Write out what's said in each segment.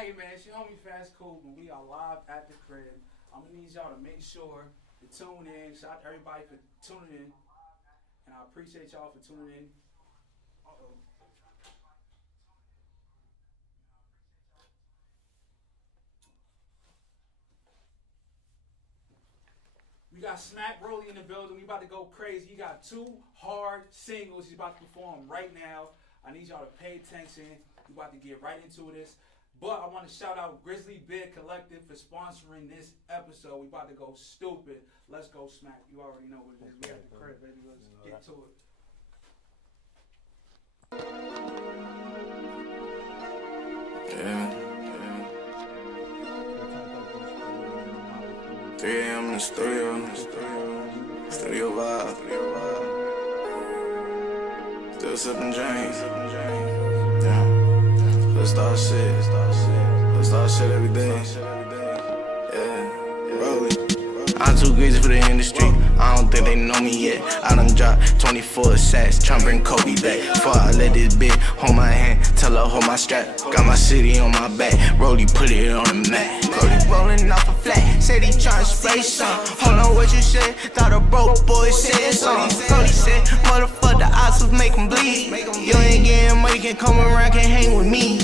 Hey man, she homie Fast Cool, but we are live at the crib. I'm gonna need y'all to make sure to tune in. Shout out to everybody for tuning in, and I appreciate y'all for tuning in. Uh-oh. We got Smack Rolly in the building. We about to go crazy. You got two hard singles he's about to perform right now. I need y'all to pay attention. We about to get right into this. But I want to shout out Grizzly Bear Collective for sponsoring this episode. We about to go stupid. Let's go Smack. You already know what it is. We at the crib, baby. Let's get to it. Yeah. 3 a.m. in the studio vibe. Still sipping James. Yeah. Let's start shit every day. Yeah. Roll it. I'm too greasy for the industry. I don't think they know me yet. I done dropped 24 sacks, tryna bring Kobe back. Before I let this bitch hold my hand, tell her hold my strap. Got my city on my back, Rolly put it on the map. Cody rolling off a flat, said he tryna spray some. Hold on, what you said? Thought a broke boy said something. Cody said, motherfuck the odds of make him bleed. You ain't getting money, can come around, can hang with me.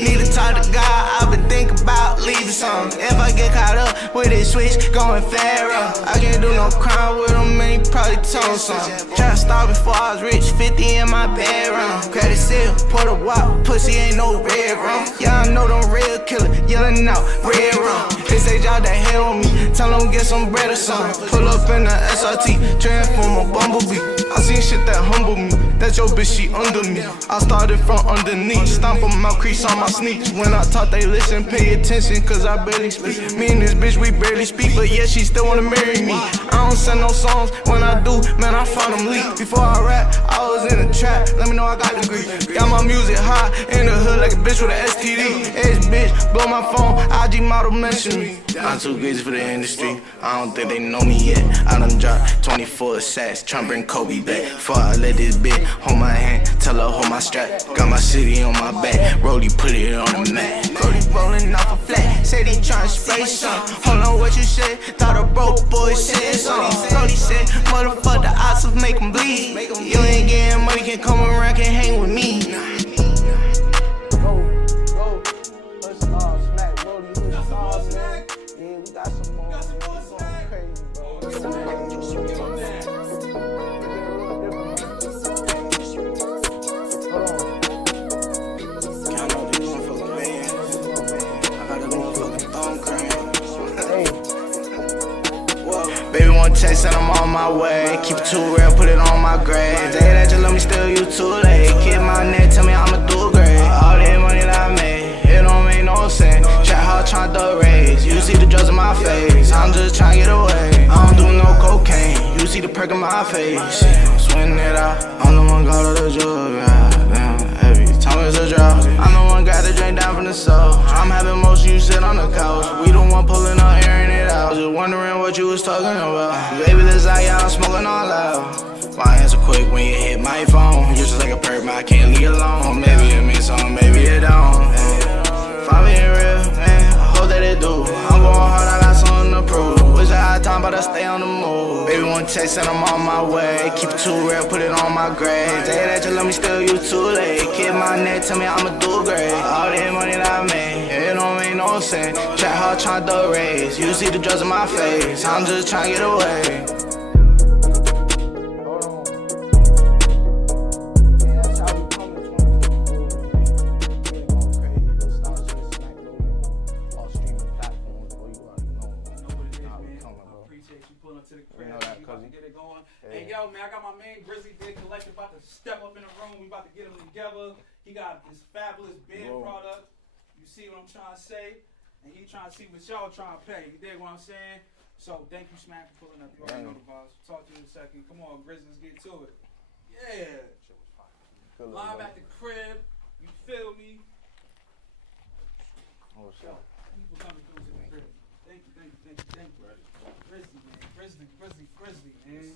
Need to talk to God, I've been thinking about leaving some. If I get caught up with this switch, going Pharaoh. I can't do no crime with him, and he probably told some. Try to start before I was rich, 50 in my bedroom. Credit seal, pour the wop, pussy ain't no red rum. Y'all know them real killer, yelling out red rum. They say y'all that hate on me, tell them get some bread or something. Pull up in the SRT, transform a bumblebee. I seen shit that humble me, that's your bitch, she under me. I started from underneath, stomp them out, crease on my sneaks. When I talk, they listen, pay attention, cause I barely speak. Me and this bitch, we barely speak, but yeah, she still wanna marry me. I don't send no songs, when I do, man, I find them leak. Before I rap, I was in the trap, let me know I got the degree. Got my music high, in the hood like a bitch with an STD. Ex-bitch, blow my phone, IG model mention me. I'm too greasy for the industry, I don't think they know me yet. I done dropped 24 sacks, tryna bring Kobe back. Before I let this bitch hold my hand, tell her hold my strap. Got my city on my back, Rolly put it on the map. Cody rolling off a flat, said he tryna spray some. Hold on, what you said? Thought a broke boy said something. Cody said, motherfuck the odds of make him bleed. You ain't getting money, can come around, can hang with me. Text and I'm on my way. Keep it too real, put it on my grave. Say that you love me, still you too late. Keep my neck, tell me I'ma do great. All that money that I made, it don't make no sense. Trap hard tryna throw raise. You see the drugs in my face, I'm just tryna get away. I don't do no cocaine, you see the perk in my face. I'm sweating it out, I'm the one got all the drugs. Every time it's a drop, I'm the one got the drink down from the soul. I'm having most of you sit on the couch. We the one pulling up, airing it out. Just wondering what you was talking about. Baby, this out, yeah, I'm smoking all loud. My hands are quick when you hit my phone. You're just like a perk, but I can't leave you alone. Maybe it means something, maybe it don't. If I'm being real, man, I hope that it do. I'm going hard, I got something to prove. Wish I had time, but I stay on the move. Baby, one text and I'm on my way. Keep it too real, put it on my grave. Say that you love me, still you too late. Keep my neck, tell me I'ma do great. All that money that I made, it don't make no sense. Trap hard tryna throw raise. You see the drugs in my face, I'm just tryna get away. Hey yo, man, I got my man Grizzly Bear Collective about to step up in the room. We about to get him together. He got this fabulous band product. You see what I'm trying to say? And he trying to see what y'all trying to pay. You dig what I'm saying? So thank you, Smack, for pulling up. You already know the vibes. Talk to you in a second. Come on, Grizzly, let's get to it. Yeah. Live at the crib. You feel me? Oh, shit. People coming through to the crib. Thank you. Grizzly, man. Grizzly, man. Yes,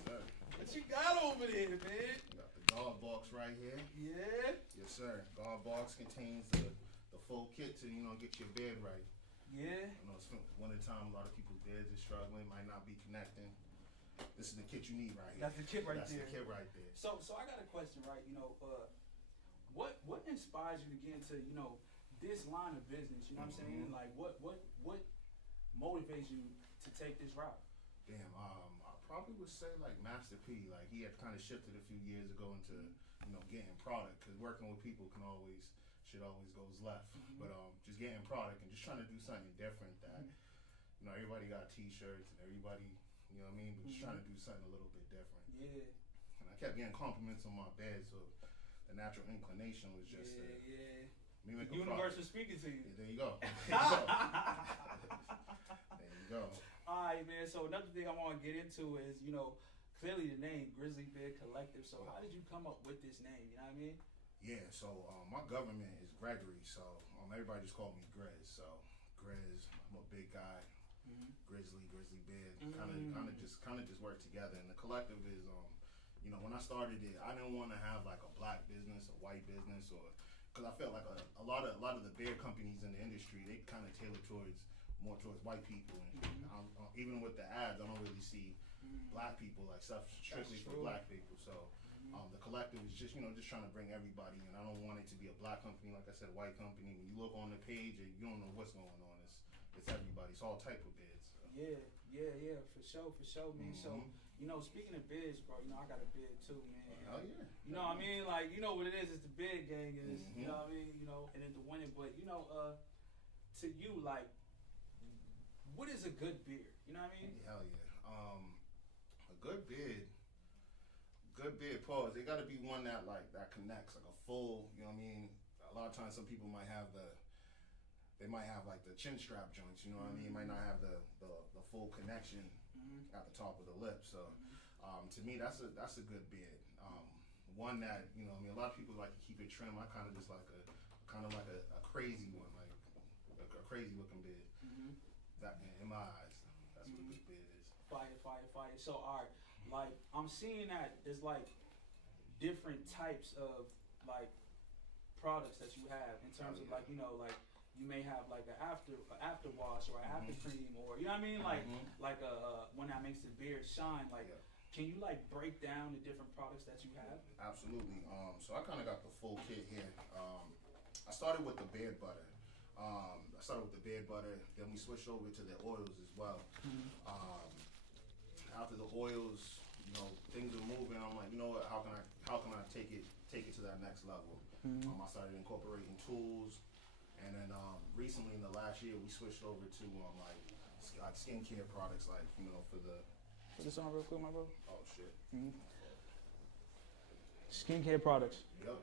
what you got over there, man? got the guard box right here. Yeah? Yes, sir. Guard box contains the full kit to get your beard right. Yeah. It's winter time. A lot of people's beards are struggling, might not be connecting. This is the kit you need right here. That's the kit right there. That's the kit right there. So I got a question, right? What inspires you to get into this line of business? You know what I'm saying? Like what motivates you to take this route? Damn, I probably would say like Master P. Like he had kind of shifted a few years ago into getting product, because working with people shit always goes left. But just getting product and just trying to do something different that everybody got T-shirts and everybody but just trying to do something a little bit different. Yeah. And I kept getting compliments on my bed, so the natural inclination was just me make the universe was speaking to you. Yeah, there you go. There you go. All right, man. So another thing I want to get into is clearly the name Grizzly Beard Collective. So how did you come up with this name? You know what I mean? Yeah. So my government is Gregory, so everybody just called me Grizz. So Grizz, I'm a big guy. Grizzly Beard, kind of just work together. And the collective is, when I started it, I didn't want to have like a black business, a white business, or because I felt like a lot of the beard companies in the industry, they kind of tailor more towards white people. And even with the ads, I don't really see black people, like stuff strictly for black people. So the collective is just just trying to bring everybody in. I don't want it to be a black company, like I said, a white company. When you look on the page, you don't know what's going on. It's everybody. It's all type of beards. So. Yeah, for sure, man. So, speaking of beards, bro, I got a beard too, man. Oh yeah. You know what I mean? Like, what it is? It's the beard gang. Is you know what I mean? And then the winning. But to you, like, what is a good beard? You know what I mean? Hell yeah. A good beard. Pause. They got to be one that connects, like a full. You know what I mean? A lot of times, some people might have They might have like the chin strap joints, you know what I mean? Might not have the full connection at the top of the lip. So to me, that's a good beard. One that a lot of people like to keep it trim. I kind of just like a crazy one, like a crazy looking beard. That in my eyes, that's what a good beard is. Fire. So all right, like I'm seeing that there's like different types of like products that you have in terms of like you may have like an after wash or an after cream, or you know what I mean, like a one that makes the beard shine. Like, can you like break down the different products that you have? Absolutely. So I kind of got the full kit here. I started with the beard butter. Then we switched over to the oils as well. After the oils, things are moving. I'm like, what? How can I take it to that next level? I started incorporating tools. And then recently in the last year, we switched over to like skincare products, like for the. Put this on real quick, my bro. Oh shit. Skincare products. Yep.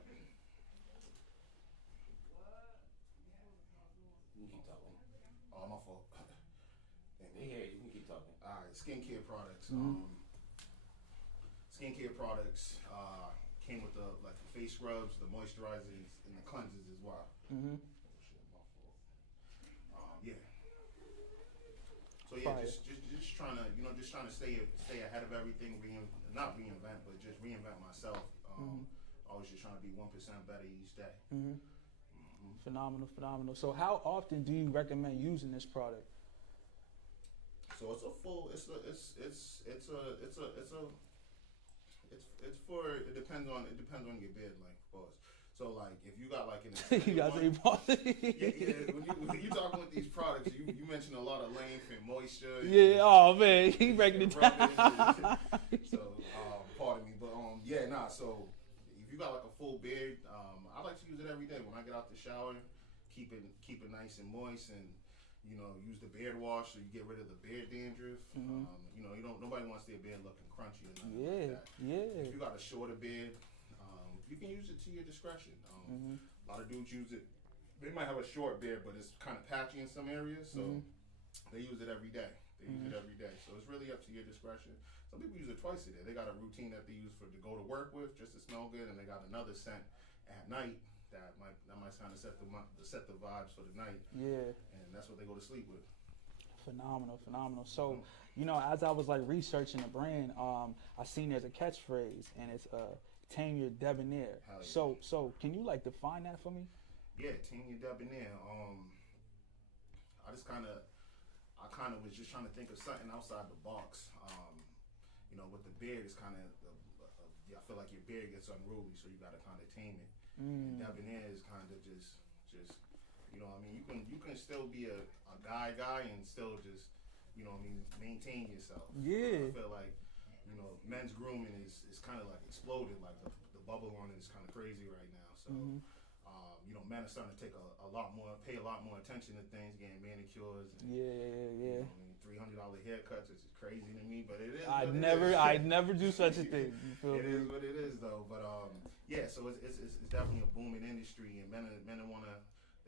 You can keep talking. Oh, my fault. Yeah, you can keep talking. All right, skincare products. Skincare products came with the face scrubs, the moisturizers, and the cleansers as well. Yeah. So yeah, just trying to stay ahead of everything. Not reinvent, but just reinvent myself. Always just trying to be 1% better each day. Phenomenal. So how often do you recommend using this product? So it's a full. It depends on your beard length, of course. So like if you got like an you guys when you talking with these products, you mentioned a lot of length and moisture. Yeah. Oh man, he breaking it down. So pardon me, but So if you got like a full beard, I like to use it every day when I get out the shower. Keep it nice and moist, and use the beard wash so you get rid of the beard dandruff. Nobody wants their beard looking crunchy or nothing like that. Yeah. If you got a shorter beard, you can use it to your discretion. A lot of dudes use it. They might have a short beard, but it's kind of patchy in some areas, so they use it every day. So it's really up to your discretion. Some people use it twice a day. They got a routine that they use to go to work with just to smell good, and they got another scent at night that might kind of set the vibes for the night. Yeah. And that's what they go to sleep with. Phenomenal. So, as I was like researching the brand, I seen there's a catchphrase, and it's tame your debonair. Yeah. So can you like define that for me? Yeah, Tanya Debonair. I kind of was just trying to think of something outside the box. With the beard, it's kind of, I feel like your beard gets unruly, so you got to kind of tame it. And Debonair is kind of just, you can still be a guy and still just, maintain yourself. Yeah. I feel like, men's grooming is kind of like exploded. Like the bubble on it is kind of crazy right now. So, men are starting to take pay a lot more attention to things, getting manicures. And, Yeah. $300 haircuts, which is crazy to me, but it is. I'd never do such a thing. You feel It me? is what it is, though. But so it's definitely a booming industry, and men wanna,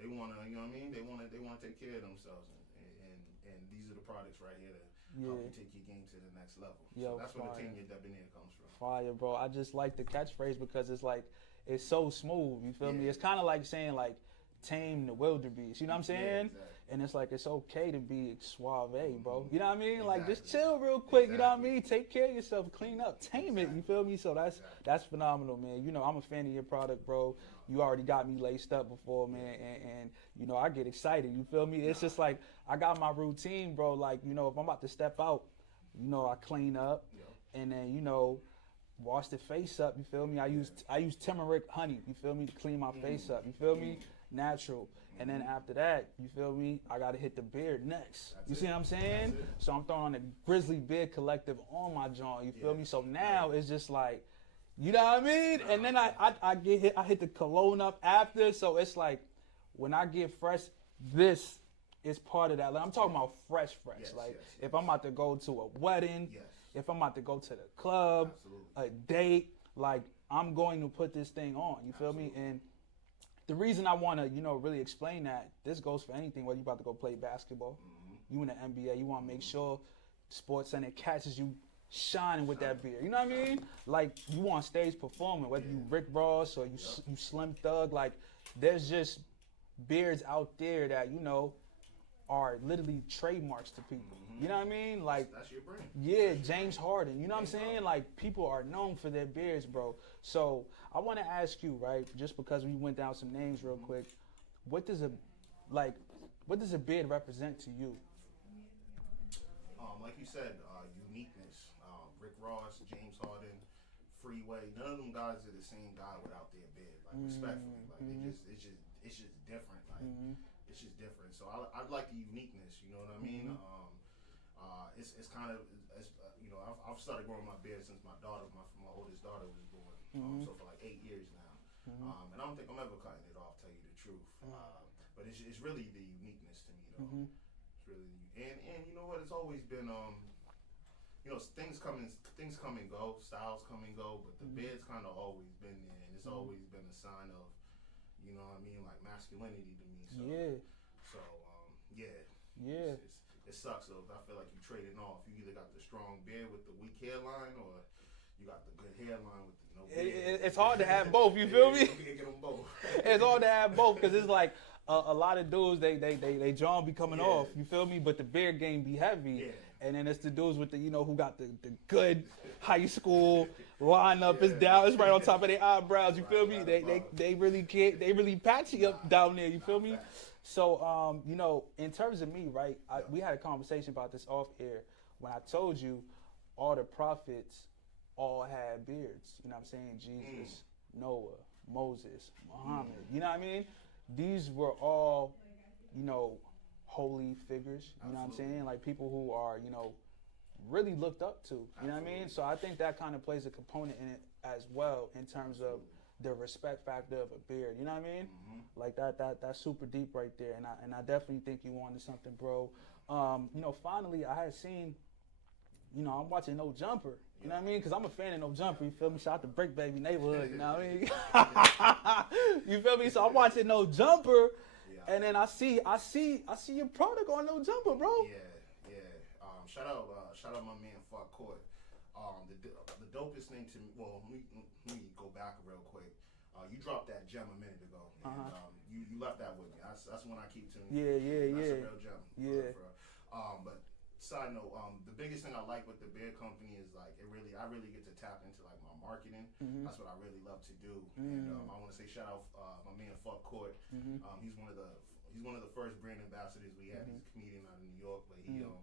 you know what I mean? They wanna take care of themselves, and these are the products right here to help you take your game to the next level. Yo, So that's where the fire. Tanya Debonair comes from. Fire, bro. I just like the catchphrase because it's like, it's so smooth. You feel me? Yeah. It's kind of like saying like, tame the wildebeest. You know what I'm saying? Yeah, exactly. And it's like, it's okay to be suave, bro. You know what I mean? Exactly. Like, just chill real quick. You know what I Exactly. mean? Take care of yourself, clean up, tame it. You feel me? So that's phenomenal, man. I'm a fan of your product, bro. You already got me laced up before, man, and I get excited. You feel me? It's just like I got my routine, bro. Like, if I'm about to step out, I clean up, and then wash the face up. You feel me? I use turmeric honey. You feel me? To clean my face up. You feel me? Natural. And then after that, you feel me? I gotta hit the beard next. You see what I'm saying? So I'm throwing the Grizzly Beard Collective on my joint. You feel me? So now it's just like, you know what I mean? And then I hit the cologne up after. So it's like, when I get fresh, this is part of that. Like, I'm talking about fresh. Like, if I'm about to go to a wedding, if I'm about to go to the club, a date, like, I'm going to put this thing on. You feel me? And the reason I want to, really explain that, this goes for anything, whether you about to go play basketball, you in the NBA, you want to make sure Sports Center catches you shining with that beard. You know what I mean? Like, you on stage performing, whether you Rick Ross or you Slim Thug, like, there's just beards out there that, are literally trademarks to people. You know what I mean? Like, That's your brand. yeah, James Harden. You know what I'm saying? Like, people are known for their beards, bro. So I want to ask you, right? Just because we went down some names real quick, what does a beard represent to you? Like you said, uniqueness. Rick Ross, James Harden, Freeway. None of them guys are the same guy without their beard. Like, respectfully, like it's just different. Like, it's just different. So I like the uniqueness. You know what I mean? It's kind of I've started growing my beard since my oldest daughter was born. So for like 8 years now, and I don't think I'm ever cutting it off. Tell you the truth. But it's really the uniqueness to me, though. It's really and you know what? It's always been things come and go, styles come and go, but the beard's kind of always been there, and it's always been a sign of, you know what I mean, like masculinity to me. So, it sucks though. I feel like you trading off. You either got the strong beard with the weak hairline, or you got the good hairline with the no beard. It's hard to have both. You feel me? You can get them both. It's hard to have both because it's like a lot of dudes they jaw be coming off. You feel me? But the beard game be heavy. Yeah. And then it's the dudes with the who got the good high school lineup. It's down. It's right on top of their eyebrows. You feel me? They really can't. They really patchy up down there. You feel me? So in terms of me, right? We had a conversation about this off air when I told you all the prophets all had beards. You know what I'm saying? Jesus, Noah, Moses, Muhammad. You know what I mean? These were all, holy figures. You know what I'm saying? Like people who are, really looked up to. You know what I mean? So I think that kind of plays a component in it as well in terms of the respect factor of a beard. You know what I mean? Like that's super deep right there. And I definitely think you wanted something, bro. Finally I had seen, I'm watching No Jumper. You know what I mean? Because I'm a fan of No Jumper. You feel me? Shout out to Brick Baby Neighborhood. You know what I mean? You feel me? So I'm watching No Jumper, and then I see your product on No Jumper, bro. Yeah. Shout out my man Fuck Court. The dopest thing to me. Well, let me go back real quick. You dropped that gem a minute ago, and you left that with me. That's one I keep to me. Yeah. That's a real gem. Yeah. But Side note, the biggest thing I like with the beard company is like I really get to tap into like my marketing. That's what I really love to do. And I want to say shout out my man Fuck Court. He's one of the first brand ambassadors we had. He's a comedian out of New York, but he's on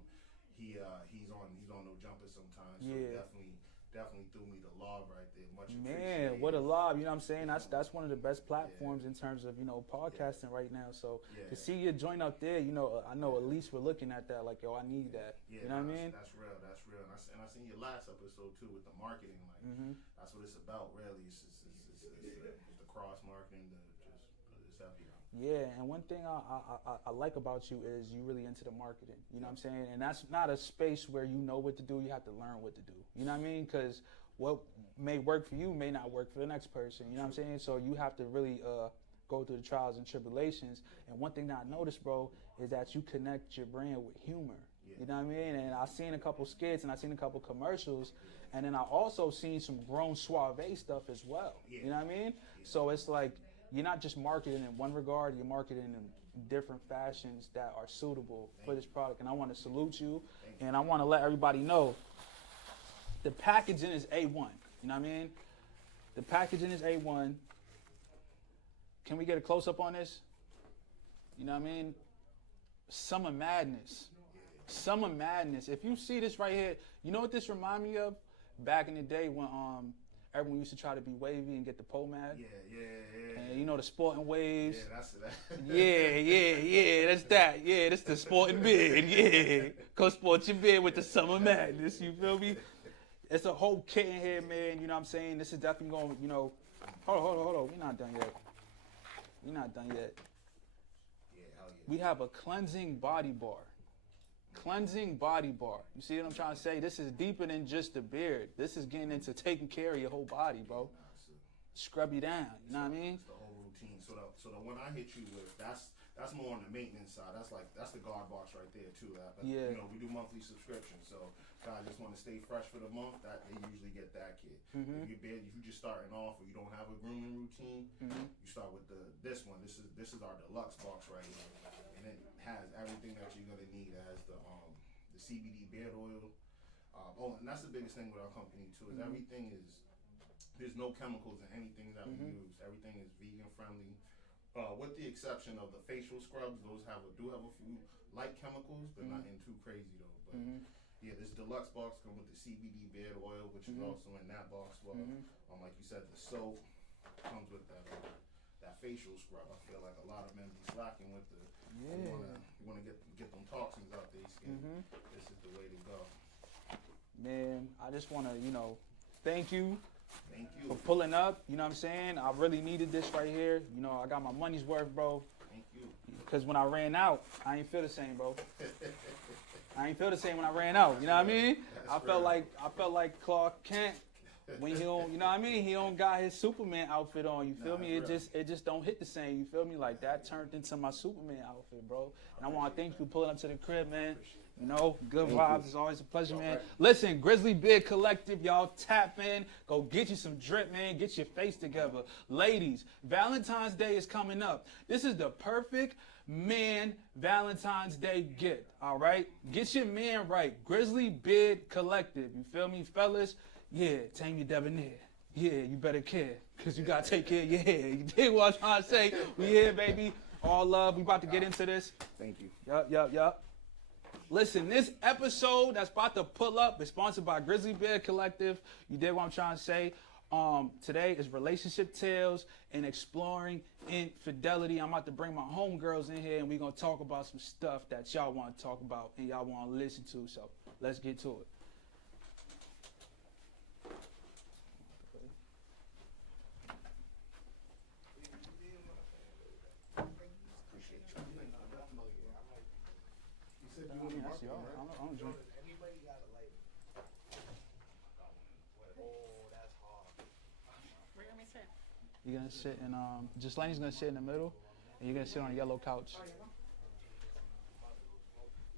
No Jumper sometimes. So he definitely threw me the lob right there. Much appreciated. Man, what a lob, you know what I'm saying? That's one of the best platforms in terms of, podcasting right now. So to see your joint up there, I know at least we're looking at that like, yo, I need that. Yeah, you know what I mean? That's real. And I seen your last episode too with the marketing. Like that's what it's about really. It's the cross marketing, it's heavy. Yeah, and one thing I like about you is you really into the marketing. You know what I'm saying? And that's not a space where you know what to do. You have to learn what to do. You know what I mean? Because what may work for you may not work for the next person. You know what I'm saying? So you have to really go through the trials and tribulations. And one thing that I noticed, bro, is that you connect your brand with humor. You know what I mean? And I seen a couple skits and I seen a couple commercials. And then I also seen some grown suave stuff as well. You know what I mean? So it's like, you're not just marketing in one regard, you're marketing in different fashions that are suitable for this product. And I want to salute you, and I want to let everybody know the packaging is A1. You know what I mean? The packaging is A1. Can we get a close-up on this? You know what I mean? Summer Madness. Summer Madness. If you see this right here, you know what this remind me of? Back in the day when everyone used to try to be wavy and get the pomade. Yeah. And the sporting waves. Yeah, that's that. Yeah, that's that. Yeah, that's the sporting beard. Yeah. Go sport your beard with the Summer Madness, you feel me? It's a whole kit in here, man, you know what I'm saying? This is definitely going, hold on. We're not done yet. Yeah, hell yeah. We have a cleansing body bar. Cleansing body bar. You see what I'm trying to say? This is deeper than just the beard. This is getting into taking care of your whole body, bro. Scrub you down. You know what I mean? It's the whole routine. So the one I hit you with, that's more on the maintenance side. That's the guard box right there too. We do monthly subscriptions. So if I just want to stay fresh for the month, that they usually get that kit. If you're just starting off or you don't have a grooming routine, you start with this one. This is our deluxe box right here, and it has everything that you're gonna need. It has the CBD beard oil. And that's the biggest thing with our company too. Is there's no chemicals in anything that we use. Everything is vegan friendly. With the exception of the facial scrubs, those do have a few light chemicals, but not in too crazy though. But yeah, this deluxe box comes with the CBD beard oil, which is also in that box. Well, like you said, the soap comes with that facial scrub. I feel like a lot of men be slacking with the. You want to get them toxins out their skin. This is the way to go. Man, I just want to thank you. Thank you for pulling up. You know what I'm saying? I really needed this right here. I got my money's worth, bro. Thank you. Because when I ran out, I ain't feel the same, bro. I ain't feel the same when I ran out. You know what I mean? I felt like Clark Kent when he don't. You know what I mean? He don't got his Superman outfit on. You feel me? It just don't hit the same. You feel me? Like that turned into my Superman outfit, bro. And I want to thank you for pulling up to the crib, man. Good vibes. It's always a pleasure, man. Listen, Grizzly Beard Collective, y'all tap in. Go get you some drip, man. Get your face together. Ladies, Valentine's Day is coming up. This is the perfect man Valentine's Day gift, all right? Get your man right. Grizzly Beard Collective. You feel me, fellas? Yeah, tame your debonair. Yeah, you better care, because you got to take care of your hair. You dig what I'm trying to say? We here, baby. All love. We about to get into this. Thank you. Yup. Listen, this episode that's about to pull up is sponsored by Grizzly Beard Collective. You did what I'm trying to say. Today is relationship tales and exploring infidelity. I'm about to bring my homegirls in here and we're going to talk about some stuff that y'all want to talk about and y'all want to listen to. So let's get to it. I'm drunk. Everybody got a label. Oh, that's hard. Where you want me to sit? You're going to sit in, Gislaine's going to sit in the middle, and you're going to sit on a yellow couch.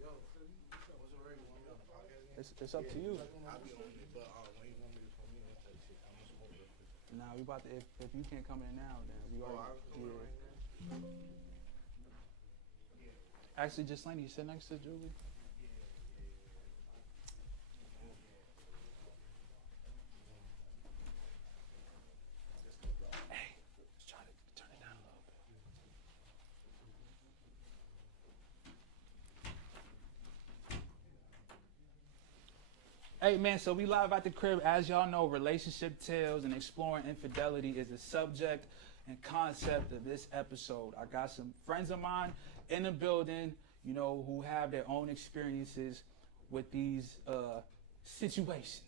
Yo, what's the regular one on the podcast? It's up to you. I'll be on it, but when you want me to come in with that shit, I'm just over it. Nah, we about to, if you can't come in now, then we already, Actually, Gislaine, you sit next to Julie? Hey man, so we live at the crib. As y'all know, relationship tales and exploring infidelity is the subject and concept of this episode. I got some friends of mine in the building, you know, who have their own experiences with these situations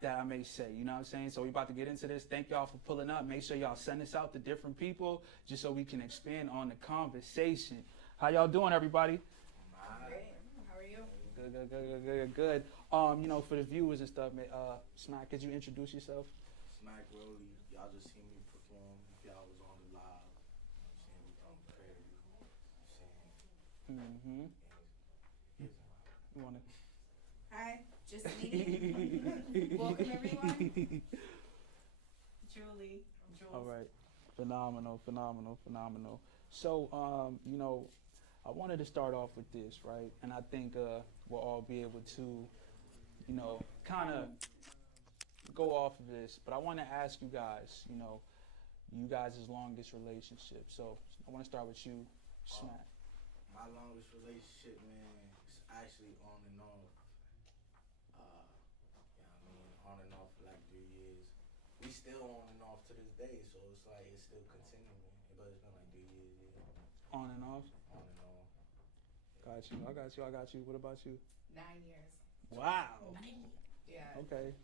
that I may say, you know what I'm saying? So we about to get into this. Thank y'all for pulling up. Make sure y'all send this out to different people just so we can expand on the conversation. How y'all doing, everybody? Great. How are you? Good. You know, for the viewers and stuff, Smack, could you introduce yourself? Smack Rolly, y'all just seen me perform. If y'all was on the live, you know what I'm saying, we from Prairie. You wanna? Hi, just me. Welcome everyone. Julie. Jules. All right. Phenomenal. So, you know, I wanted to start off with this, right? And I think we'll all be able to, you know, kind of go off of this. But I want to ask you guys, you know, you guys' longest relationship. So I want to start with you, Smack. My longest relationship, man, is actually on and off. On and off for like 3 years. We still on and off to this day, so it's like it's still continuing. But it's been like 3 years, yeah. On and off. On and off. I got you. What about you? 9 years. Wow. Yeah. Okay.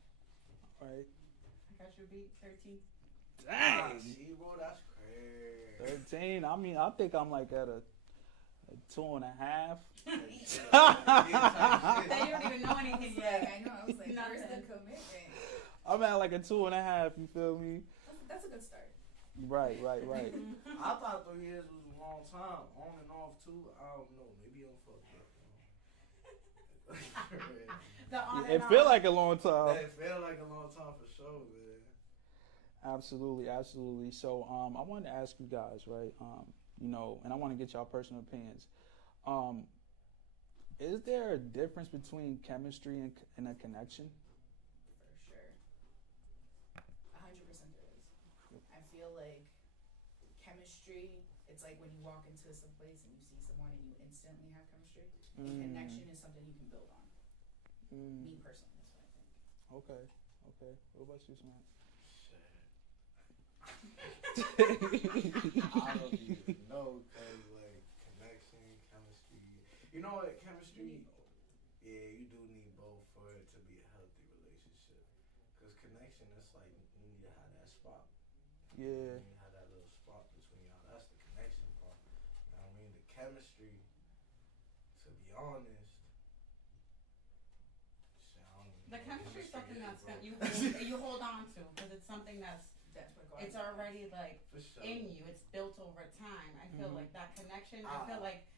All right. I got your beat. 13. Dang. See, bro, that's crazy. 13. I mean, I think I'm like at a 2.5. They don't even know anything yet. I know. I was like, where's the commitment? I'm at like a 2.5. You feel me? That's a good start. Right. I thought 3 years was a long time. On and off, too. I don't know. Maybe I'm fucked up. The on It and feel off. like a long time. It felt like a long time for sure, man. Absolutely. So, I wanted to ask you guys, right? You know, and I want to get y'all personal opinions. Is there a difference between chemistry and a connection? For sure. 100% there is. I feel like chemistry, it's like when you walk into some place and you see someone and you instantly have chemistry. And connection is something you can build on. Me personally, that's what I think. Okay. What about you, Smack? I don't even know, cause like connection, chemistry. You know what? Chemistry, yeah, you do need both for it to be a healthy relationship. Cause connection, it's like you need to have that spot. Yeah. You need to have that little spot between y'all. That's the connection part. You know what I mean? The chemistry, to be honest. Shit, I don't even The know what chemistry is something is, that's bro. you hold on to because it's something that's it's already like For sure. in you. It's built over time. I feel like that connection. I Ah. feel like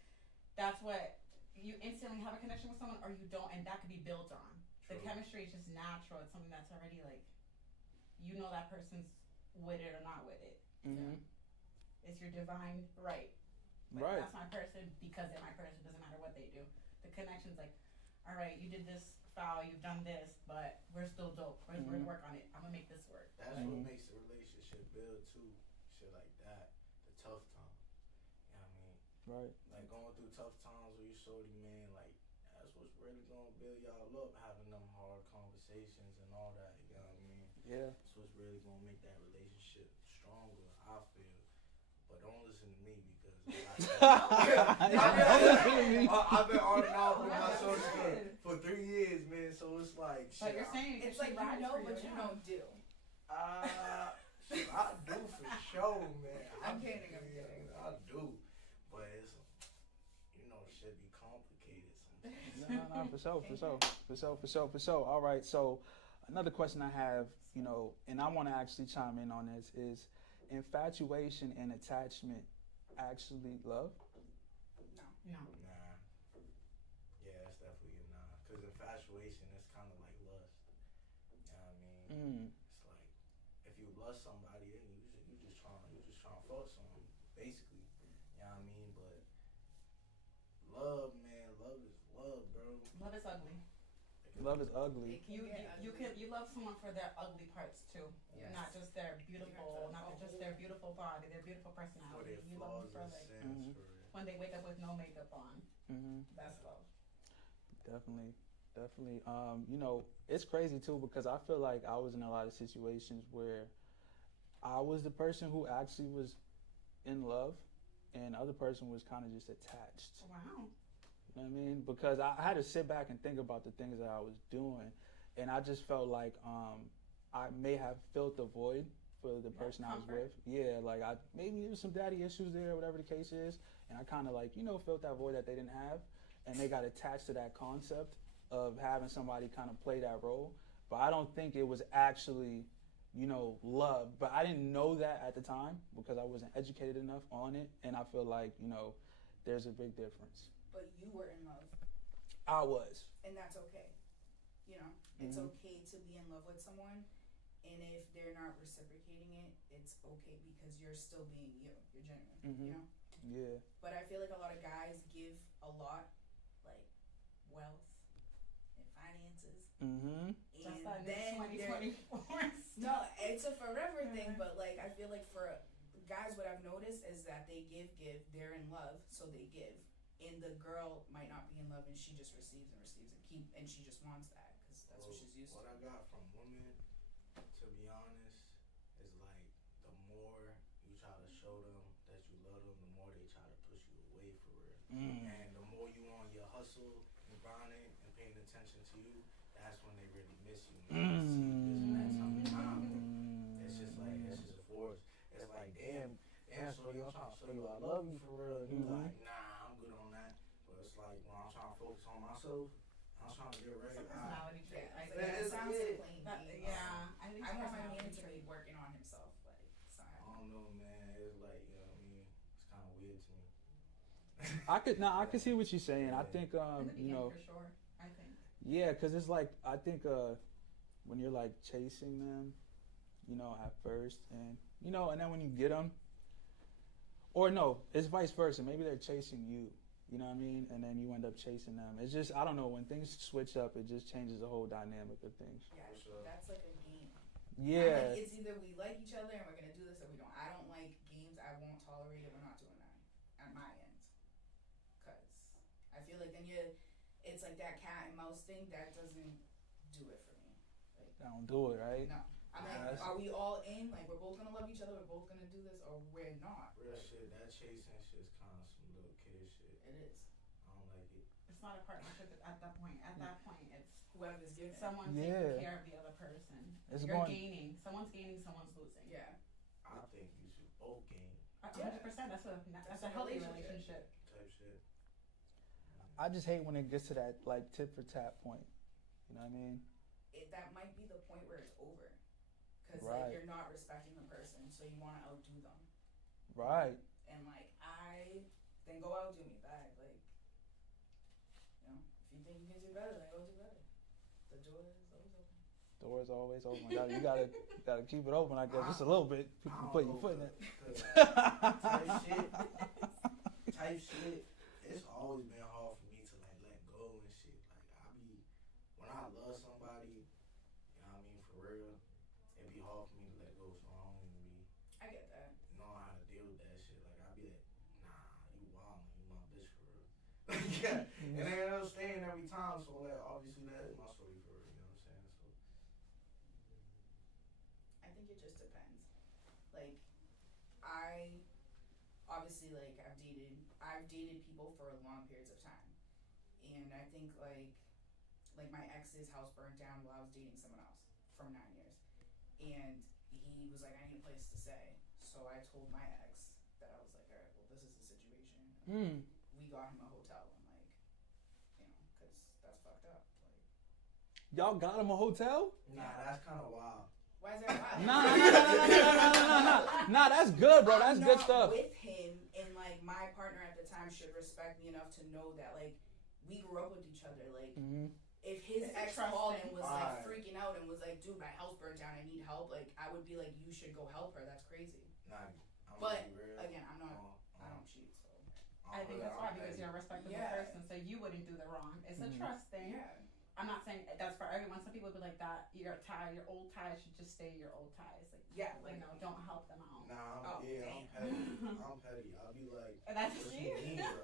that's what you instantly have a connection with someone, or you don't, and that could be built on. The True. chemistry is just natural. It's something that's already like you know that person's with it or not with it. Mm-hmm. It's your divine right. Like, Right. That's my person because they're my person. Doesn't matter what they do. The connection's like, all right, you did this foul, you've done this, but we're still dope. We're gonna work on it. I'm gonna make this work. That's what makes the relationship build too. Shit like that. The tough times. You know what I mean? Right. Like going through tough times with your shorty, man, like that's what's really gonna build y'all up, having them hard conversations and all that, you know what I mean? Yeah. That's what's really gonna make that relationship stronger, I feel. But don't listen to me because I've been on and off with my shorty for 3 years, man, so it's like But shit. you're saying It's like you know, but you don't do. I do for sure, man. I'm kidding. I do, but it's shit be complicated sometimes. No, for sure. All right, so another question I have, you know, and I want to actually chime in on this is infatuation and attachment actually love? No. Nah. Yeah, it's definitely a nah. Cause infatuation is kind of like lust. You know what I mean? It's like if you lust somebody, then you just trying to fuck someone, basically. You know what I mean? But love, man, love is love, bro. Love is ugly. Love is ugly. You love someone for their ugly parts too, Yes. not just their beautiful, not just their beautiful body, their beautiful For personality. their You love flaws them for and like sins, for real. when they wake up with no makeup on. Mm-hmm. That's love. Definitely. Definitely. You know, it's crazy too because I feel like I was in a lot of situations where I was the person who actually was in love, and the other person was kind of just attached. Wow. You know what I mean? Because I had to sit back and think about the things that I was doing, and I just felt like I may have filled the void for the person I was with. Yeah, like maybe there was some daddy issues there, whatever the case is, and I kind of like filled that void that they didn't have, and they got attached to that concept of having somebody kind of play that role. But I don't think it was actually love. But I didn't know that at the time because I wasn't educated enough on it, and I feel like there's a big difference. But you were in love. I was. And that's okay. It's okay to be in love with someone, and if they're not reciprocating it, it's okay because you're still being you. You're genuine, Yeah. But I feel like a lot of guys give a lot, like wealth and finances. Mm-hmm. Just And like then 2024. no, it's a forever thing, but like I feel like for guys, what I've noticed is that they give, they're in love, so they give. And the girl might not be in love, and she just receives and she just wants that because that's what she's used to. What I got from women, to be honest, is like the more you try to show them that you love them, the more they try to push you away for real. And the more you on your hustle and grinding and paying attention to you, that's when they really miss you. And they see this man time to time. It's just a force. It's like, damn, shorty, I'm trying to show you I love you for real. And you like, nah, I'm good on that. But it's like when I'm trying to focus on myself, I'm trying to get It's ready. a personality trait. I That think. sounds like plain That- being. yeah, I think I it's want my personality man to trait. be working on himself, like so. I don't know, man. It's like, you know what I mean? It's kind of weird to me. I could see what you're saying. I think In the beginning, for sure. I think. yeah, because it's like I think when you're like chasing them, at first, and and then when you get them, or no, it's vice versa. Maybe they're chasing you. You know what I mean? And then you end up chasing them. It's just, I don't know, when things switch up, it just changes the whole dynamic of things. Yeah, For sure. that's like a game. Yeah. Like, it's either we like each other and we're gonna do this, or we don't. I don't like games. I won't tolerate it. We're not doing that at my end, cause I feel like then it's like that cat and mouse thing that doesn't do it for me. Like, I don't do it, right? no, I'm Yeah, like, are we all in? Like, we're both gonna love each other. We're both gonna do this, or we're not. Real shit, that chasing shit's kind of some little kid shit. It is. I don't like it. It's not a partnership at that point. At that point, it's Whoever's giving. someone Yeah. taking care of the other person. It's You're going- gaining. Someone's gaining. Someone's losing. Yeah. I think you should both gain 100%. That's a a healthy relationship. relationship. type shit. I just hate when it gets to that like tit for tat point. You know what I mean? That might be the point where it's over, because Right. like you're not respecting the person, so you want to outdo them. Right. And like then go outdo me back. Like, if you think you can do better, then go do better. The door is always open. Door's always open. You gotta keep it open, I guess, just a little bit. People I can don't put your know, foot in it. type shit. It's always been hard for me to like let go and shit. Like when I love somebody, you know what I mean, for real, it'd be hard for me to let go. So I don't even be I get that. knowing how to deal with that shit. Like I'd be like, nah, you wild, you my bitch for real. Yeah, and they end up staying every time. So like obviously that is my story for real. You know what I'm saying? So. I think it just depends. Like, obviously like I've dated people for long periods of time, and I think like my ex's house burnt down while I was dating someone else for 9 years, and he was like, I need a place to stay. So I told my ex that I was like, all right, well, this is the situation. We got him a hotel, and like, because that's fucked up. Like, Y'all got him a hotel? Nah, that's kind of wild. why is that wild? Nah, that's good, bro. That's I'm good not stuff. with him, and like my partner at the time should respect me enough to know that like we grew up with each other. Like, if his It's a ex trust called thing. and was like Alright. freaking out and was like, dude, my house burnt down, I need help, like I would be like, you should go help her. That's crazy. Nah, I'm But be real. again, I don't cheat, so I think that's why, because you're a respectable Yeah. person, so you wouldn't do the wrong. It's a trust thing. yeah. I'm not saying that's for everyone. Some people would be like that. Your old ties should just stay your old ties. Like, Yeah, like, don't help them out. Nah, Oh, I'm petty. I'm petty. I'll be like, And that's what you. you mean, bro?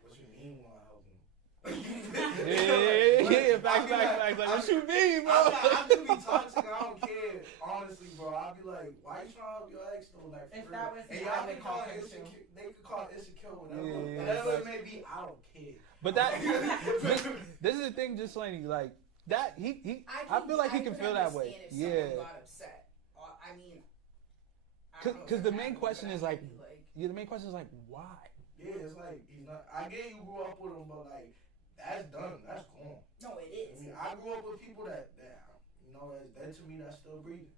What you mean when I help him? Yeah. Yeah, facts. Like, what you mean, bro? I do be toxic. I don't care. Honestly, bro. I'll be like, why you trying to help your ex though? Like, If for that real. was And me, y'all I would can call call him it too. insecure. They could call it insecure, whatever. Yeah, Whatever facts. it may be, I don't care. But this is the thing, just Laney, like that. I feel like he can feel that way. If Yeah. someone got upset. I mean, I don't know Because if the that main happened, question but is I like, mean, yeah, the main question is like, why? Yeah, it's like he's not. I get you grew up with him, but like that's done. That's gone. no, it I is. mean, I grew up with people that you know that to me that's still breathing.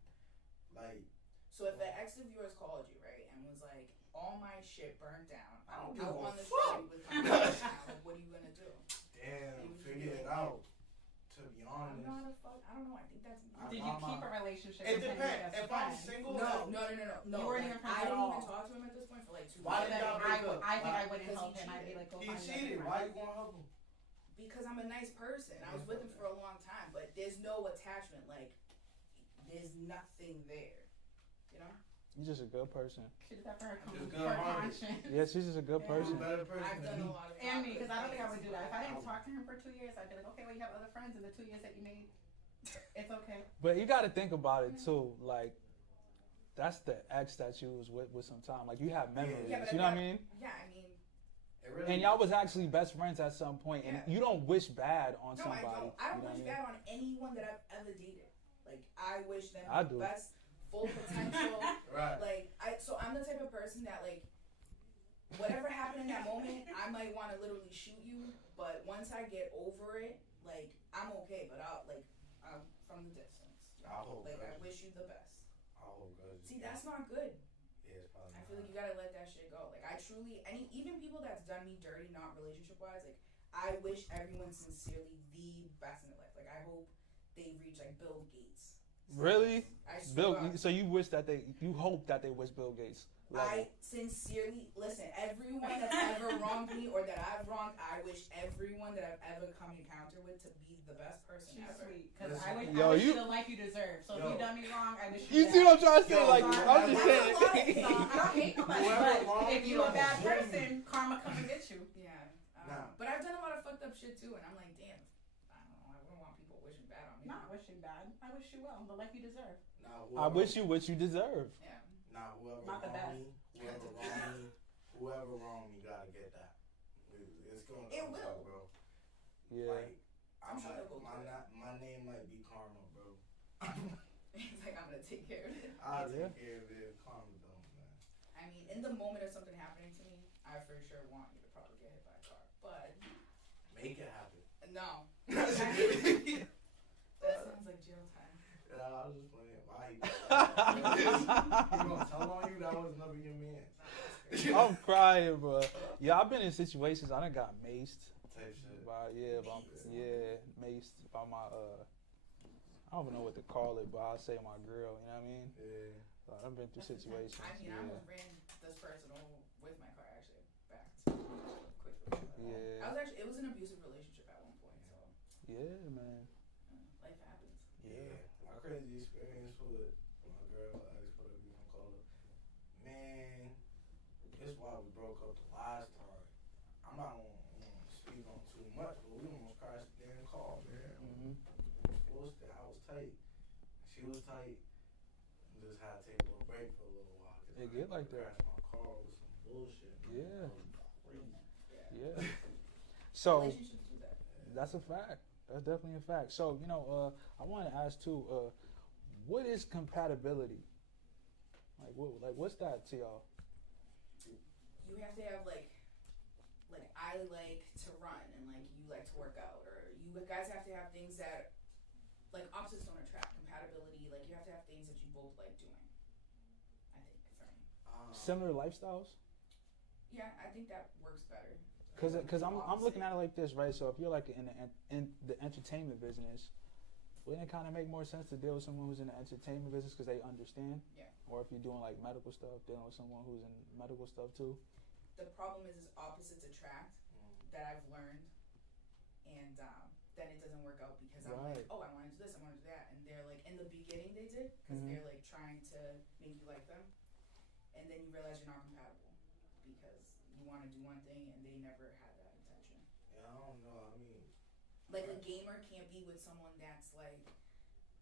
Like, So if an ex of yours called you, right, and was like, all my shit burned down, I don't I'm give out a on the fuck. street with my life now, like, what are you gonna do? damn, figure it out. To be I'm honest, not a fuck. I don't know. I think that's me. I- Did you keep a relationship it with him depends. as a If I'm friend? single, No. You weren't even friends I at didn't all. even talk to him at this point for like 2 Why months. did y'all break up? I think I wouldn't Because help he him. I'd be cheated. like, go he find cheated. another Why friend. you gonna help him? Because I'm a nice person. I was with him for a long time, but there's no attachment. Like, there's nothing there. You know? You're just a good person. She did that for her, Just her good-hearted. conscience. Yeah, she's just a good Yeah. person. Better person I've than done me. a lot of And me, because I don't think I would do that. If I didn't I talk to him for 2 years, I'd be like, okay, well, you have other friends in the 2 years that you made. It's okay. But you got to think about it too. Like, that's the ex that you was with some time. Like, you have memories. Yeah, but You know what I mean? Yeah, I mean, It really And y'all was actually best friends at some point, and Yeah. you don't wish bad on no, somebody. I don't. I don't you know wish what bad on anyone that I've ever dated. Like, I wish them I the do. best, full potential. right. Like, so I'm the type of person that, like, whatever happened in that moment, I might want to literally shoot you, but once I get over it, like, I'm okay, but I'm from the distance. I hope. Like, I wish you the best. I hope. See, that's not good. Yeah, it's probably I feel like you gotta let that shit go. Like, I truly, even people that's done me dirty, not relationship wise, like, I wish everyone sincerely the best in their life. Like, I hope they reach, like, Bill Gates. Really? I swear Bill, to God. so you hope that they wish Bill Gates level. I sincerely, listen, everyone that's ever wronged me or that I've wronged, I wish everyone that I've ever come encounter with to be the best person She's ever. sweet. Because Listen. I wish, Yo, I wish you- you the life you deserve. So if Yo. you done me wrong, I wish You you see that. what I'm trying to say? Yo, Like, sorry, I'm just that's saying. a lot. So I don't hate nobody, Whoever but wronged if you, you a bad blame person, karma come and get you. Yeah. Nah. But I've done a lot of fucked up shit too, and I'm like, damn, I don't know, I wouldn't want people wishing bad on me. Not wishing bad. I wish you well. The life you deserve. Now, I wish you what you deserve. Yeah. Now, whoever Not the wronged best. me, whoever wronged me, gotta get that. It's gonna It come to will. you, bro. Yeah. Like, I'm sure they'll go through it. my name might be Karma, bro. It's like, I'm gonna take care of it. I'll Yeah. take care of it. Karma don't, man. I mean, in the moment of something happening to me, I for sure want you to probably get hit by a car. But, Make it happen. no. That's That sounds like jail time. I was just playing. Why? You gonna tell on you that was never your man. I'm crying, bro. Yeah, I've been in situations I done got maced Type shit. by maced by my I don't even know what to call it, but I'll say my girl. You know what I mean? Yeah. So I've been through situations. I mean, I Yeah. almost ran this person over with my car actually back quickly. Yeah. It was an abusive relationship at one point, so Yeah, man. life happens. Yeah. My crazy experience with my girl, ex, whatever you wanna call her. Man, this why we broke up the last time. I'm not gonna speak on too much, but we almost crashed the damn car, man. Mhm. I was tight. She was tight. Just had to take a little break for a little while. 'Cause It I get like that. crashed my car with some bullshit. Man. Yeah. That was crazy. Yeah. So Relationships do that. that's a fact. That's definitely a fact. So I want to ask too. What is compatibility? What's that to y'all? You have to have like I like to run and like you like to work out, or you guys have to have things that like opposites don't attract. Compatibility, like you have to have things that you both like doing. I think for me. Similar lifestyles? Yeah, I think that works better. Because I'm looking at it like this, right? So if you're like in the entertainment business, wouldn't it kind of make more sense to deal with someone who's in the entertainment business because they understand? Yeah. Or if you're doing like medical stuff, dealing with someone who's in medical stuff too. The problem is opposites attract. That I've learned, and then it doesn't work out because I'm like, oh, I want to do this, I want to do that, and they're like, in the beginning they did because they're like trying to make you like them, and then you realize you're not compatible because you want to do one thing and they never had that intention. Yeah, I don't know. I mean, Like gamer can't be with someone that's like,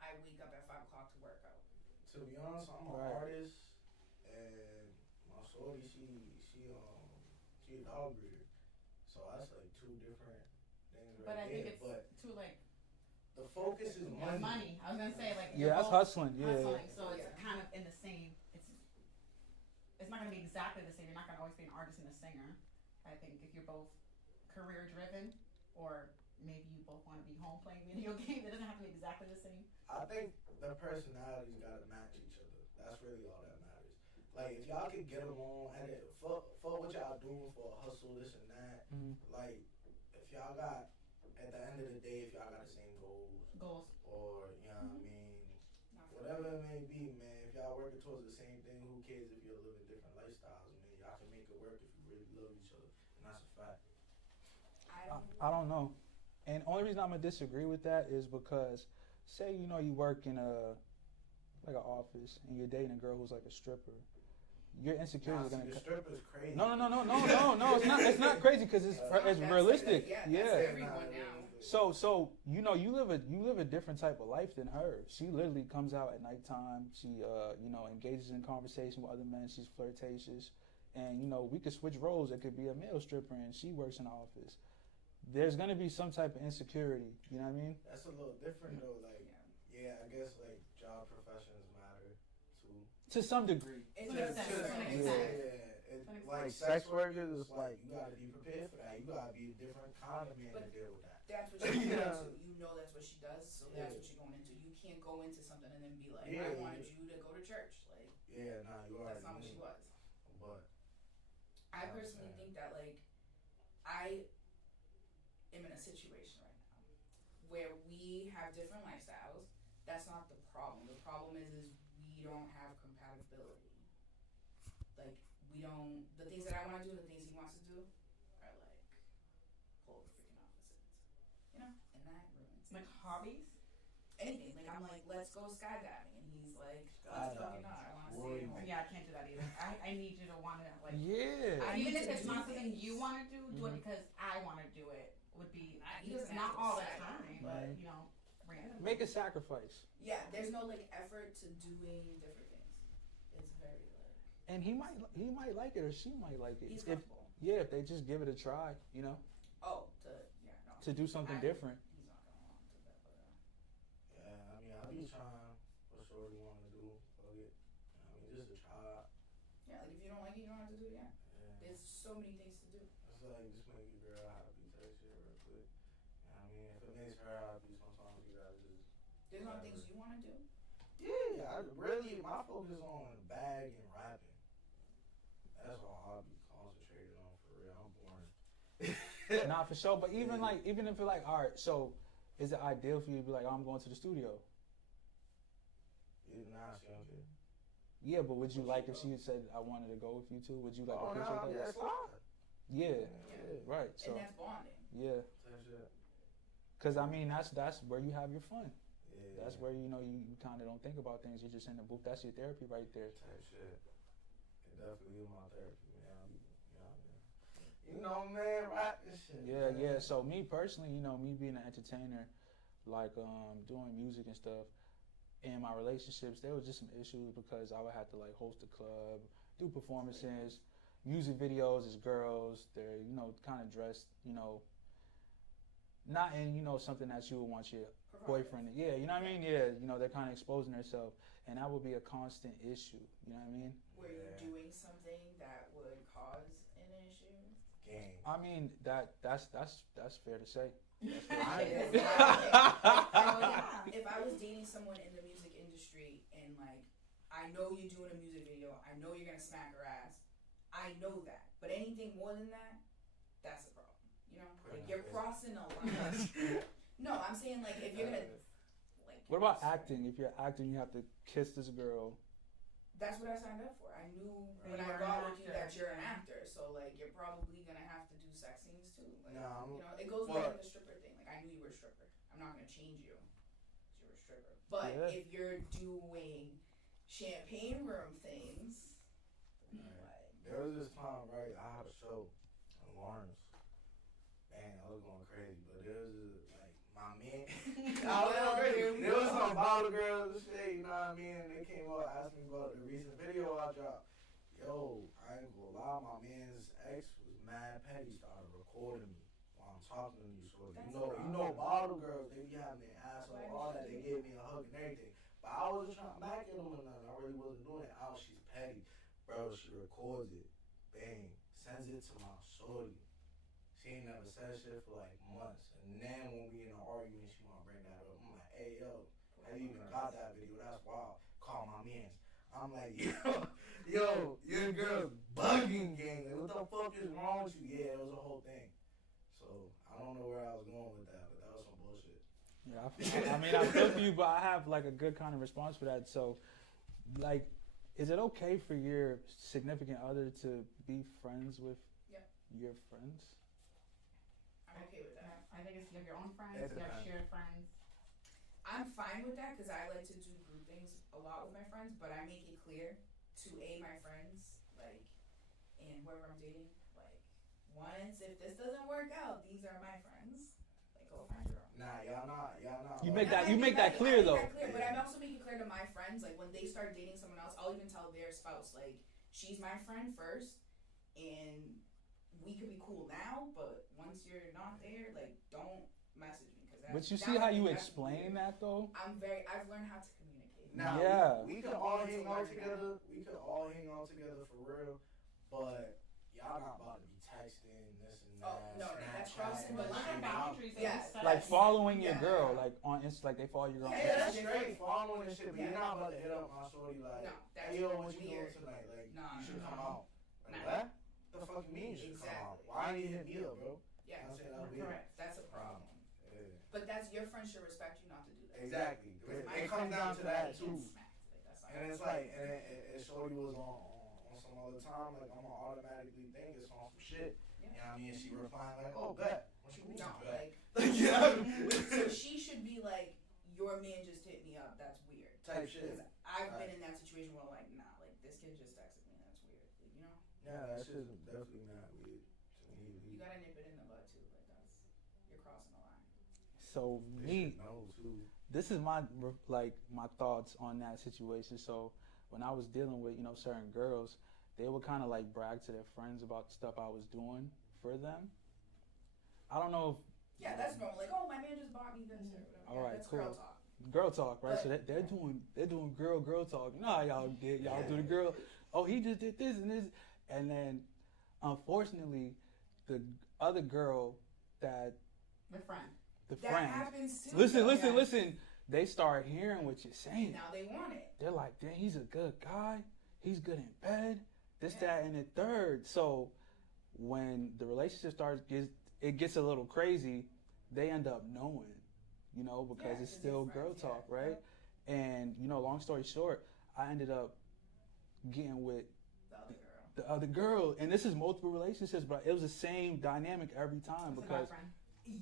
I wake up at 5 o'clock to work out. To be honest, I'm an Right. artist, and my shorty, she a dog breeder. So that's like two different things right But I think there. it's But too like the focus is money. money. I was gonna say like Yeah, you're that's both hustling. Yeah. hustling, so it's Yeah. kind of in the same. It's not gonna be exactly the same. You're not gonna always be an artist and a singer. I think if you're both career driven, or maybe you both want to be home playing video games, it doesn't have to be exactly the same. I think the personalities gotta match each other. That's really all that matters. Like if y'all could get along and for what y'all doing for a hustle, this and that. Mhm. Like if y'all got at the end of the day, if y'all got the same goals, Goals. or you know what I mean, Not for whatever it may be, man. If y'all working towards the same thing, who cares if you're living different lifestyles, man? Y'all can make it work if you really love each other, and that's a fact. I don't know. And only reason I'm gonna disagree with that is because, say you know you work in a like an office and you're dating a girl who's like a stripper, your insecurities Nah, are see, gonna. the stripper's crazy. No. It's not. It's not crazy because it's That's realistic. yeah, Yeah. that's everyone now. So you know you live a different type of life than her. She literally comes out at nighttime. She you know engages in conversation with other men. She's flirtatious, and you know we could switch roles. It could be a male stripper and she works in the office. There's gonna be some type of insecurity. You know what I mean? That's a little different though. Like, Yeah. yeah, I guess like job professions matter too. To some degree. It To makes an sense. extent. It To an makes extent. sense. Like sex workers, it's like you gotta be prepared for that. You gotta be a different kind of man to deal with that. That's what she's Yeah. going into. You know that's what she does, so that's what you're going into. You can't go into something and then be like, Yeah, I wanted you to go to church. Like, Yeah, nah, you already that's not what she knew. was. But I I personally understand. think that like I am in a situation right now where we have different lifestyles. That's not the problem. The problem is we don't have compatibility. Like we don't the things that I want to do, the things he wants to do are like polar freaking opposites. You know? And that ruins Like things. hobbies. Anything. Like I'm like, let's go skydiving, and he's like, Skydiving. fucking not. I want to Boy. stay home. Yeah, I can't do that either. I need you to want to like. Yeah. I Even need if to it's do not something things. you want to do it Mhm. because I want to do it. Would be He doesn't not have to all the decide. time, but you know, randomly. Make a sacrifice. Yeah, there's no like effort to doing different things. It's very like And he might like it or she might like it. he's If comfortable. if they just give it a try, you know, Oh, to yeah, no. to do something I- different. He's not gonna want to that, but yeah, I mean, I be trying what shorty want to do. Fuck it. I mean, just a try. yeah, like if you don't like it, you don't have to do it again. Yeah. There's so many things to do. It's like just make your girl happy type shit real quick. I mean, if it makes her happy, sometimes you gotta just. There's no things you want to do. Yeah, I really my focus on bag and rapping. That's all I'll be concentrated on for real. I'm boring. Nah, for sure. But even if you're like, all right, so is it ideal for you to be like, oh, I'm going to the studio? Yeah, nah, she don't care. Yeah, but would you like if she said I wanted to go with you too? Would you like Oh, appreciate nah, that? that's hard. Yeah, Yeah. right. So And that's bonding. yeah, Type shit. because I mean that's where you have your fun. Yeah. That's where you know you kind of don't think about things. You're just in the booth. That's your therapy right there. Type shit. It definitely is my therapy, man. You know, man, rap and shit. Yeah, man. yeah. So me personally, you know, me being an entertainer, like doing music and stuff, in my relationships, there was just some issues because I would have to like host a club, do performances, music videos as girls. They're you know kind of dressed, you know, not in you know something that you would want your boyfriend. Yeah, you know what I mean. Yeah, you know they're kind of exposing themselves, and that would be a constant issue. You know what I mean? Were you doing something that would cause an issue? Game. I mean that's fair to say. That's fair to I- say. If I was dating someone in the music industry and like I know you're doing a music video, I know you're gonna smack her ass, I know that. But anything more than that, that's a problem. You know, like you're crossing a line. No, I'm saying like if you're gonna like. What about acting? If you're acting, you have to kiss this girl. That's what I signed up for. I knew when You I were got an with you actor. that you're an actor, so like you're probably gonna have to do sex scenes too. Like, Nah, you know, it goes back to the stripper thing. Like I knew you were a stripper. I'm not gonna change you because you're a stripper. But Yeah. if you're doing champagne room things, like There was this time, right? I had a show in Lawrence. Man, I was going crazy, but there was like my bottle girls and shit, you know what I mean? They came up asked me about the recent video I dropped. Yo, I ain't gonna lie, my man's ex was mad petty, started recording me while I'm talking to you. So you know, bottle girls, they be having their ass on all that. They gave me a hug and everything. But I wasn't trying to back at them or nothing. I really wasn't doing it. Oh, she's petty. Bro, she records it. Bang. Sends it to my shorty. She ain't never said shit for like months. And then when we in an argument, she wanna bring that up. I'm like, hey, yo, how you even got that video? That's wild. Call my mans. I'm like, yo, your girl's bugging, gang. Like, what the fuck is wrong with you? Yeah, it was a whole thing. So, I don't know where I was going with that, but that was some bullshit. Yeah, I mean, I feel for you, but I have like a good kind of response for that. So, like, is it okay for your significant other to be friends with your friends? I'm okay with that. I think it's you have your own friends, you have shared friends. I'm fine with that because I like to do group things a lot with my friends, but I make it clear to my friends, like, and whoever I'm dating, like, once if this doesn't work out, these are my friends. Like, go find your own. Nah, y'all not. You make that clear though. But I'm also making it clear to my friends, like when they start dating someone else, I'll even tell their spouse, like, she's my friend first, and we could be cool now, but once you're not there, like, don't message me. But you see how you explain that though? I've learned how to communicate. Now, yeah. We could all hang out together. We could all hang out together for real, but y'all not about to be texting this and that. Oh, no, that's crossing the line. Boundaries. Yes. Like following your girl, like on Insta, like they follow your girl. Yeah, that's straight following and shit. But you're not about to hit up my shorty like, no, that's hey, yo, what you weird. doing tonight? Like, No, you should no. come out. Like, No. what? The fuck you mean you should come out? Why ain't you hit me up, bro? Yeah, I'm saying that's weird. correct. That's a problem. Yeah. But that's your friend should respect you not to do that. Exactly. Because my It comes friends down do to that and too. get smacked. Like, that's not And it's like, and shorty was on some other time, like I'm gonna automatically think it's on some shit. You know what I mean? She replying like, oh, bet. What you mean? no, Bet? like, Yeah. so she should be like, your man just hit me up. That's weird. Type shit. Because I've been in that situation where like, nah, like this kid just texted me. That's weird. Like, you know. Yeah, that shit's definitely not weird to me. You gotta nip it in the bud too. Like you're crossing the line. So me, this is my thoughts on that situation. So when I was dealing with certain girls, they would kind of like brag to their friends about the stuff I was doing for them. I don't know if yeah, that's normal. Like, oh, my man just bought me this or whatever. All Yeah, right, that's cool. girl talk. right? But, so they're doing girl talk. Nah, y'all do the girl. Oh, he just did this and this, and then unfortunately, the other girl that The friend. that friend. happens too. Listen. They start hearing what you're saying. Now they want it. They're like, damn, he's a good guy. He's good in bed. This, Yeah. that, and the third. So when the relationship gets a little crazy, they end up knowing, because Yeah, it's still you're girl friends, talk, yeah. right? And long story short, I ended up getting with The other girl. the other girl, and this is multiple relationships, but it was the same dynamic every time It's a because bad friend.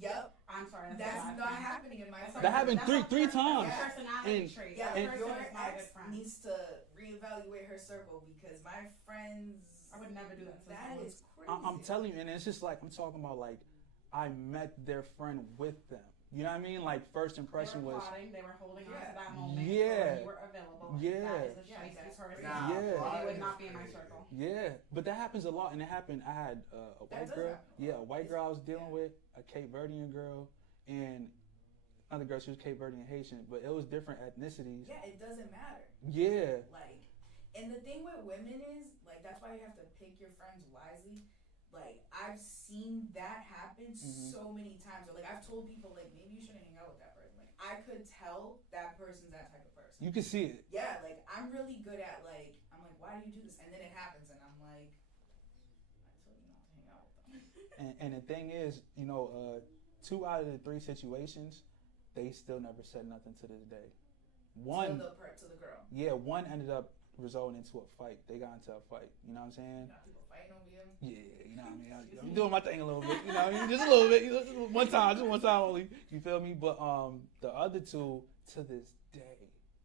Yep. I'm sorry. That's a bad not friend. happening in my That's friend. That happened that's three a times. personality And- trait. Yeah, That and- person your is not a good ex friend. needs to reevaluate her circle because my friends. I would never do that to That someone. is crazy. I'm telling you, and it's just like I'm talking about. Like I met their friend with them. You know what I mean? Like first impression they were was, plotting, they were holding on Yeah. to that moment. Yeah. So you were available. Yeah. That is a Yeah, shiesty that's person. Nah, Yeah. They would is not be in my crazy. circle. yeah. But that happens a lot, and it happened. I had a white does girl. happen a Yeah, lot. a white girl I was dealing with, a Cape Verdean girl, and another girl. She was Cape Verdean Haitian, but it was different ethnicities. Yeah, it doesn't matter. Yeah. Like, and the thing with women is, like, that's why you have to pick your friends wisely. Like, I've seen that happen so many times. Or, like, I've told people, like, maybe you shouldn't hang out with that person. Like, I could tell that person's that type of person. You can see it. Yeah, like, I'm really good at, like, I'm like, why do you do this? And then it happens, and I'm like, I told you not to hang out with them. And the thing is, 2 out of the 3 situations, they still never said nothing to this day. One, To the girl. yeah, one ended up resulting into a fight. They got into a fight. You know what I'm saying? You got people fighting over you. Yeah, you know what I mean? I'm doing my thing a little bit, you know what I mean? Just a little bit, just one time only, you feel me? But the other 2, to this day,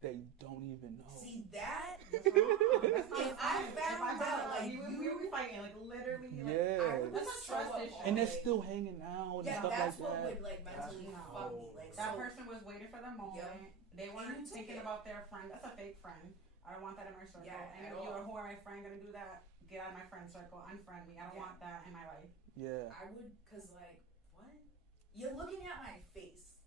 they don't even know. See, that? That's wrong. That's not If I fine. found If I out, like, we would be fighting, like, literally. Like, Yeah. I would That's a show trust up issue. all, And they're like, still hanging out and yeah, stuff that's like what that. would, like, mentally That's fuck me. no. Like, That so, person was waiting for the moment. They weren't You took thinking it. about their friend. That's a fake friend. I don't want that in my circle. Yeah, and at if you all. are who are my friend gonna do that, get out of my friend circle, unfriend me. I don't Yeah. want that in my life. Yeah. I would, cause like, what? You're looking at my face,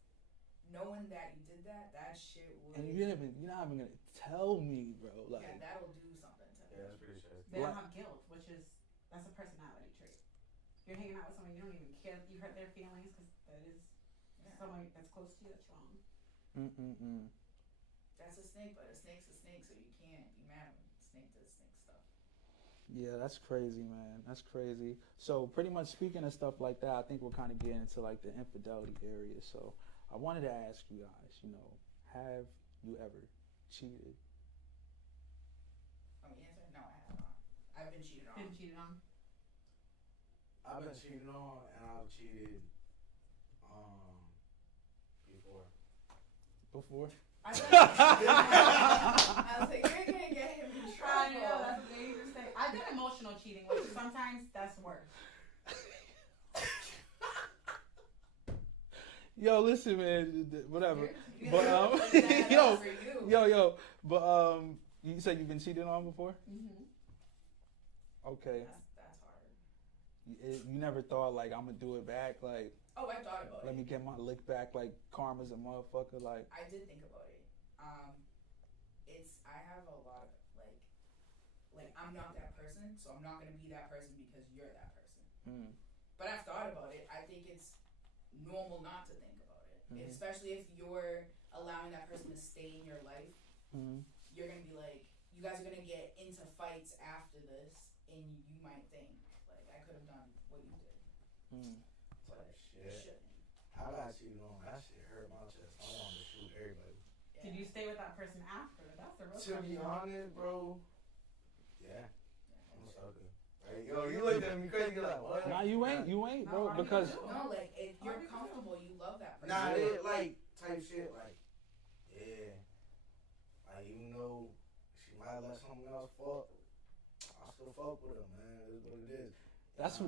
knowing that you did that. That shit would. And you're not even gonna tell me, bro. Like, yeah, that'll do something to me. Yeah, that's pretty stressful. They don't What? have guilt, which is that's a personality trait. You're hanging out with someone you don't even care. You hurt their feelings because that is someone that's close to you. That's wrong. That's a snake, but a snake's a snake, so you can't be mad when snake does snake stuff. Yeah, that's crazy, man. That's crazy. So pretty much speaking of stuff like that, I think we're kind of getting into like the infidelity area. So I wanted to ask you guys, have you ever cheated? Oh, answer? No, I have not. I've been cheated on. Been cheated on. I've been cheated on, and I've cheated before. I was like, you're gonna get him in I trouble. know that's a dangerous thing. I've done emotional cheating, which sometimes that's worse. Yo, listen, man. Whatever. You But know, that's yo, for you. yo. But you said you've been cheated on before? Mm-hmm. Okay. That's hard. You never thought like I'm gonna do it back, like Oh, I thought about let it. me get my lick back, like karma's a motherfucker, like. I did think about it. I have a lot of like I'm not that person, so I'm not gonna be that person because you're that person. But I've thought about it. I think it's normal not to think about it, especially if you're allowing that person to stay in your life. You're gonna be like, you guys are gonna get into fights after this, and you might think like, I could have done what you did, but you Shit. shouldn't. I got cheated on. That shit hurt my chest. I wanted to shoot everybody. Yeah. Did you stay with that person after? That's the real To be question. honest, bro. Yeah. I'm a sucker. Like, yo, you looked at me crazy like, what? Nah, you ain't, bro, No, because No, like if you're comfortable, you love that person. Nah, it, like, type shit, like, yeah. Like, even though she might let someone else fuck, I still fuck with her, man. It is what it is.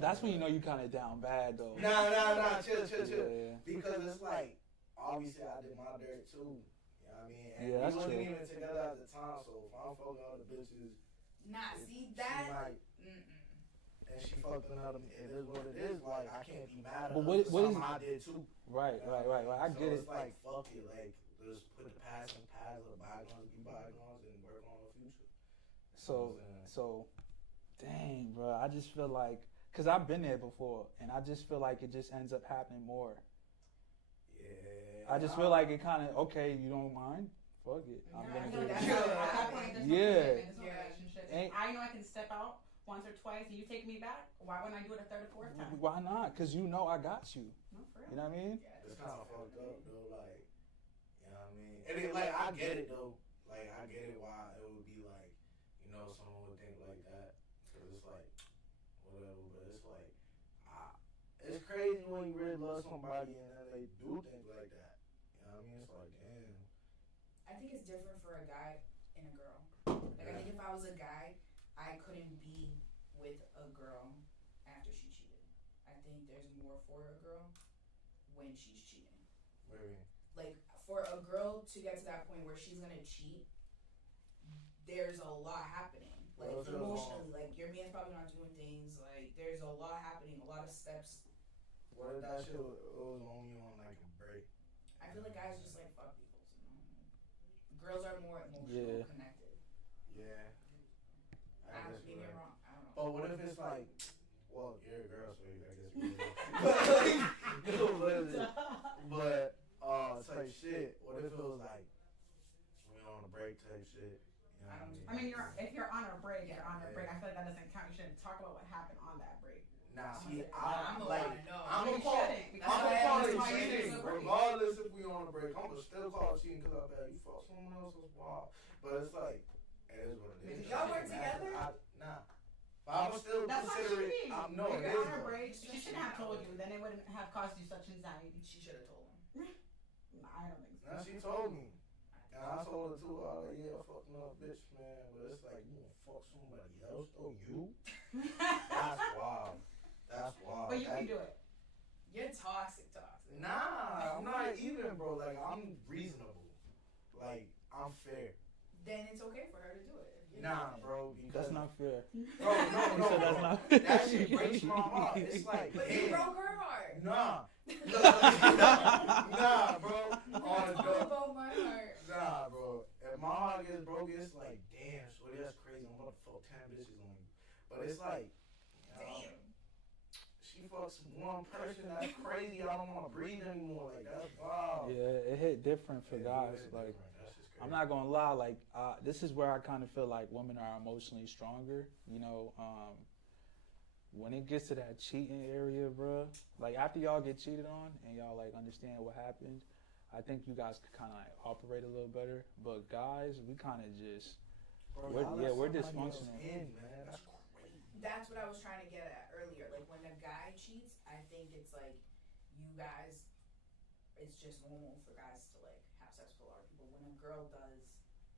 that's when you know you kind of down bad though. Nah, chill. Yeah. Because it's like, obviously I did my dirt too. You know what I mean? And Yeah, that's we wasn't true. even together at the time, so if I'm fucking other bitches, Nah, if see she that. might, and she fucked another, it is what it is. Like, I can't be mad at But her what for is- something I did too. Right. I So get it's it. like, fuck it, like, let's put the past in the past, let bygones be bygones, and work on the future. So, dang, bro. I just feel like, cause I've been there before, and I just feel like it just ends up happening more. Yeah. I just feel like it kind of okay. You don't mind? Fuck it. I'm Yeah, I gonna know do that's it. at that point, there's no Yeah. commitment, there's no Yeah. relationship. Ain't- I know I can step out once or twice and you take me back. Why wouldn't I do it a third or fourth time? Why not? Cause you know I got you. No, for real. You know what I mean? Yeah, It's kind of fucked up though, like, you know what I mean? And it, like, I get it though. Like, I get it why it would be like, someone would think like that. Cause it's like, whatever, but it's like, it's crazy when you really love somebody and then they do things like that. You know what I mean? It's like, damn. I think it's different for a guy and a girl. Like, I think if I was a guy, I couldn't be with a girl after she cheated. I think there's more for a girl when she's cheating. What do you mean? Like, for a girl to get to that point where she's gonna cheat, there's a lot happening. Like, Well, there's emotionally, like, your man's probably not doing things. Like, there's a lot happening, a lot of steps. What if that shit was only on like a break? I feel like guys just, like, fuck people. Girls are more emotional Yeah. connected. Yeah. Maybe I'm wrong. I don't know. But what if it's like, well, you're a girl, so I guess but type shit. What if it was like we're on a break type shit? You know what I mean? I mean, if you're on a break, you're on a Yeah. break. I feel like that doesn't count. You shouldn't talk about what happened on that break. Nah, see, I'm like, gonna know. I'm You gonna call shouldn't, because I'm gonna that's call why it you're cheating, on a break. regardless if we on a break. I'm gonna still call it cheating because I bet you fuck someone else was wild. But it's like, it is what it is. Y'all work together? Nah. But I'm still That's how it consider should it. be. No, if it you're is. on a break, she shouldn't have told you. Then it wouldn't have caused you such anxiety. She should have told him. No, I don't think so. Now she told me. And I told her too, I was like, yeah, fuck no bitch, man. But it's like, you gonna fuck somebody else? Oh, you? That's wild. That's wild. But you can do it. You're toxic. Nah, I'm not even, bro. Like, I'm reasonable. Like, I'm fair. Then it's okay for her to do it. If you're Nah, doing it. bro. That's not fair. Bro, He said no. that's not That shit breaks my heart. It's like, But you broke her heart. Nah. Nah, bro. That's On the all door. about my heart. Nah, bro. If my heart gets broke, it's like, damn, shorty, that's crazy. I'm about to fuck 10 bitches on you. But it's like, Damn. she fucks one person, that's crazy. I don't want to breathe anymore. Like, that's wild. Yeah, it hit different for guys. Like, I'm not gonna lie. Like, this is where I kind of feel like women are emotionally stronger. You know, when it gets to that cheating area, bro. Like, after y'all get cheated on and y'all like understand what happened, I think you guys could kind of like operate a little better. But guys, we kind of just, we're dysfunctional. Man, that's crazy. That's what I was trying to get at earlier. Like when a guy cheats, I think it's like you guys, it's just normal for guys to like have sex with a lot of people. When a girl does,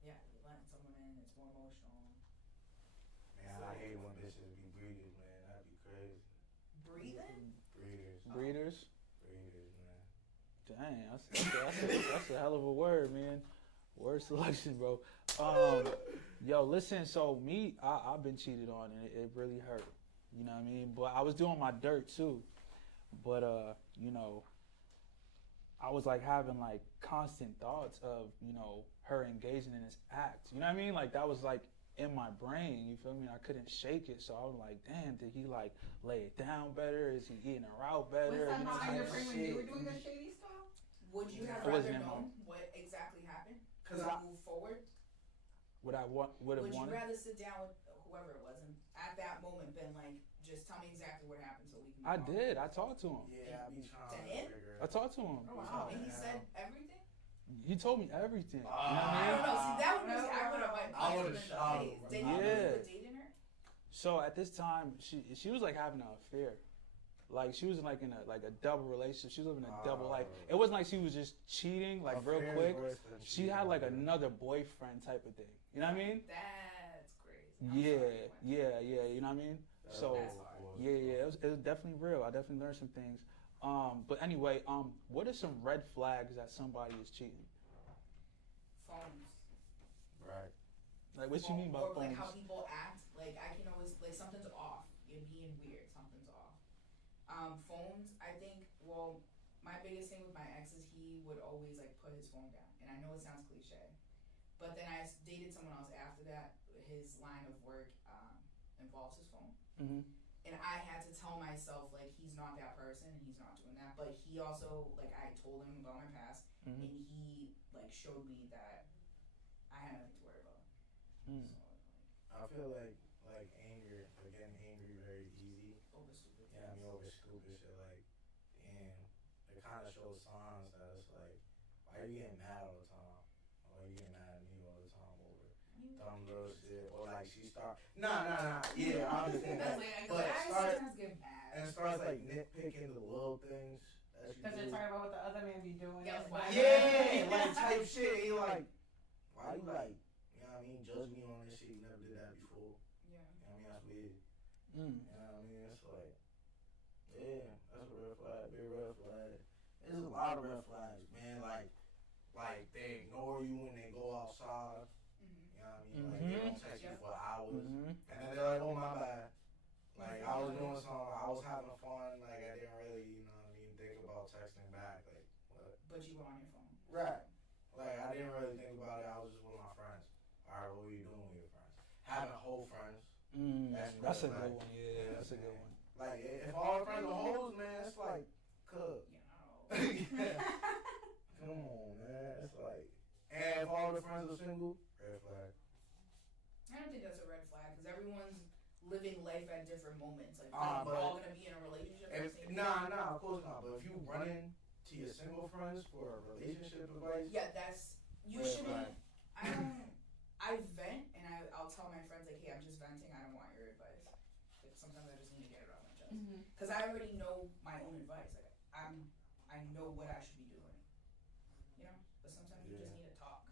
yeah, you're letting someone in, it's more emotional. Man, I hate when bitches be breeders, man. That'd be crazy. Breathing? Breeders. Breeders, man. Dang, that's a hell of a word, man. Word selection, bro. Yo, listen. So me, I've been cheated on, and it really hurt. You know what I mean? But I was doing my dirt too. But you know, I was like having like constant thoughts of, you know, her engaging in this act. You know what I mean? Like that was like in my brain. You feel me? I couldn't shake it. So I was like, damn, did he like lay it down better? Is he eating her out better? Was that You know, not in your type brain of when you shit. were doing the shady stuff? Would you have It wasn't rather in known what exactly happened? Cause To I, move forward? Would I would have Would you wanted? rather sit down with whoever it was and at that moment been like, just tell me exactly what happened so we can I move on? did. I talked to him. yeah, I be trying To to him? figure I talked to him. Oh, wow. And he said everything? He told me everything. You know what I I don't mean? know. See, that would be, I would have like I punched him would've in the shot face. him. Did he know Yeah. you were dating her? So at this time, she was like having an affair. Like she was in like a double relationship. She was living a double life. It wasn't like she was just cheating like real Affairs quick. worse than She cheating, had like man. another boyfriend type of thing. You know what I mean? That's crazy. I'm Yeah, sorry, Gwen. yeah. You know what I mean? So That's hard. yeah, it was definitely real. I definitely learned some things. But anyway, what are some red flags that somebody is cheating? Phones. Right. Like what you mean by Or phones? like how people act. Like I can always like something's off. You're being weird. Something's off. Phones. I think. Well, my biggest thing with my ex is he would always like put his phone down, and I know it sounds cliche, but then I dated someone else after that. His line of work involves his phone, Mm-hmm. and I had to tell myself like he's not that person and he's not doing that. But he also like I told him about my past, Mm-hmm. and he like showed me that I had nothing to worry about. Mm. So, I feel like anger, getting angry very easy. over stupid Yeah, I mean, over stupid shit. Like, damn, it kind of shows signs that it's like, why are you getting mad all the time? Why are you getting mad at me all the time over dumb little shit? Or like she start, nah. Yeah, I understand that. But I start sometimes get mad. and starts like nitpicking the little things that you Because do. you're talking about what the other man be doing. Yeah, That's why- why- Yeah, like type shit. You like, why you like, you know what I mean? Judge me on this shit. You never did that before. Yeah. You know what I mean? That's weird. Mm. You know what I mean? It's like, yeah, that's a red flag, big red flag. There's a lot of red flags, man. Like they ignore you when they go outside. Mm-hmm. You know what I mean? Like they don't text you for hours, Mm-hmm. and then they're like, oh my bad. Like I was doing something, I was having fun. Like I didn't really, you know what I mean, think about texting back. Like what? But you were on your phone. Right. Like I didn't really think about it. I was just with my friends. All right, what were you doing with your friends? Having whole friends. Mm. That's a red good flag. one. Yeah, that's a good one. Like if all the friends are hoes, man, it's like, cuz. You know. Come on, man. It's like, and if all the friends are single, red flag. I don't think that's a red flag because everyone's living life at different moments. Like But we're all gonna be in a relationship at the same time. Nah, of course not. But if you run into your single friends for a relationship advice, Yeah, that's you red shouldn't. flag. I vent and I'll tell my friends like, hey, I'm just venting. I don't want your advice. Like sometimes I just need to get it off my chest Mhm. because I already know my own advice. Like I know what I should be doing. You know, but sometimes you just Yeah. need to talk.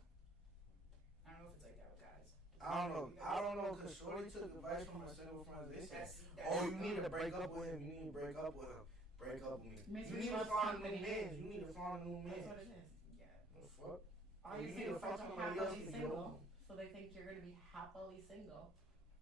I don't know if it's like that with guys. I don't know, cause Shorty took advice from her single friends. They said, That's oh, you need to break up with him. You need to break up with him. Break up with me. Makes You me need to love find a new company. man. You need to find a new That's man. what it is. yeah. The fuck? All your You single need to friends fuck are somebody else happily to single, go. so they think you're gonna be happily single.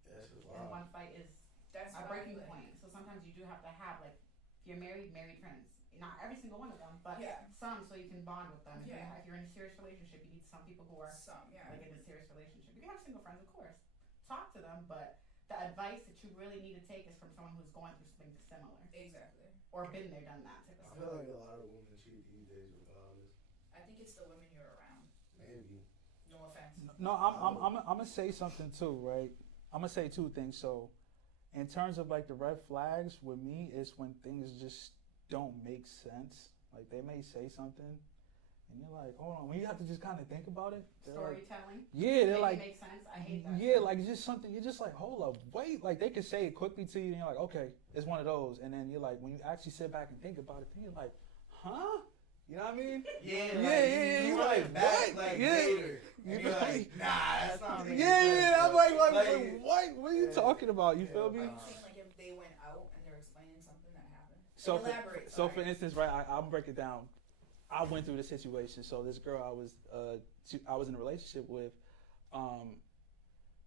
That's just And one wild. fight is That's a what I breaking feel like. point. So sometimes you do have to have like, if you're married, married friends. Not every single one of them, but Yeah. some, so you can bond with them. Yeah. If you're in a serious relationship, you need some people who are Some, yeah. like in a serious relationship. You can have single friends, of course. Talk to them, but the advice that you really need to take is from someone who's going through something similar Exactly. or been there, done that type of I stuff. feel like a lot of women cheat these days regardless. I think it's the women you're around. Maybe. No offense. No, I'm gonna say something too, right? I'm gonna say two things. So, in terms of like the red flags with me, is when things just don't make sense. Like they may say something, and you're like, hold on. When you have to just kind of think about it, they're like, Storytelling. yeah, they're Make like, it make sense. I hate that. yeah, like just something. You're just like, hold up, wait. Like they can say it quickly to you, and you're like, okay, it's one of those. And then you're like, when you actually sit back and think about it, then you're like, huh? You know what I mean? Yeah, You you like, like back what? like Yeah. Vader. You And you're feel like, me? nah, that's not making Yeah, sense, yeah. I'm bro. like, Like, what are you yeah. talking about? You feel me? Are you saying like if they went out and they're explaining something that happened? So, Like, elaborate. so for sorry. instance, right, I'll break it down. I went through the situation. So this girl I was in a relationship with,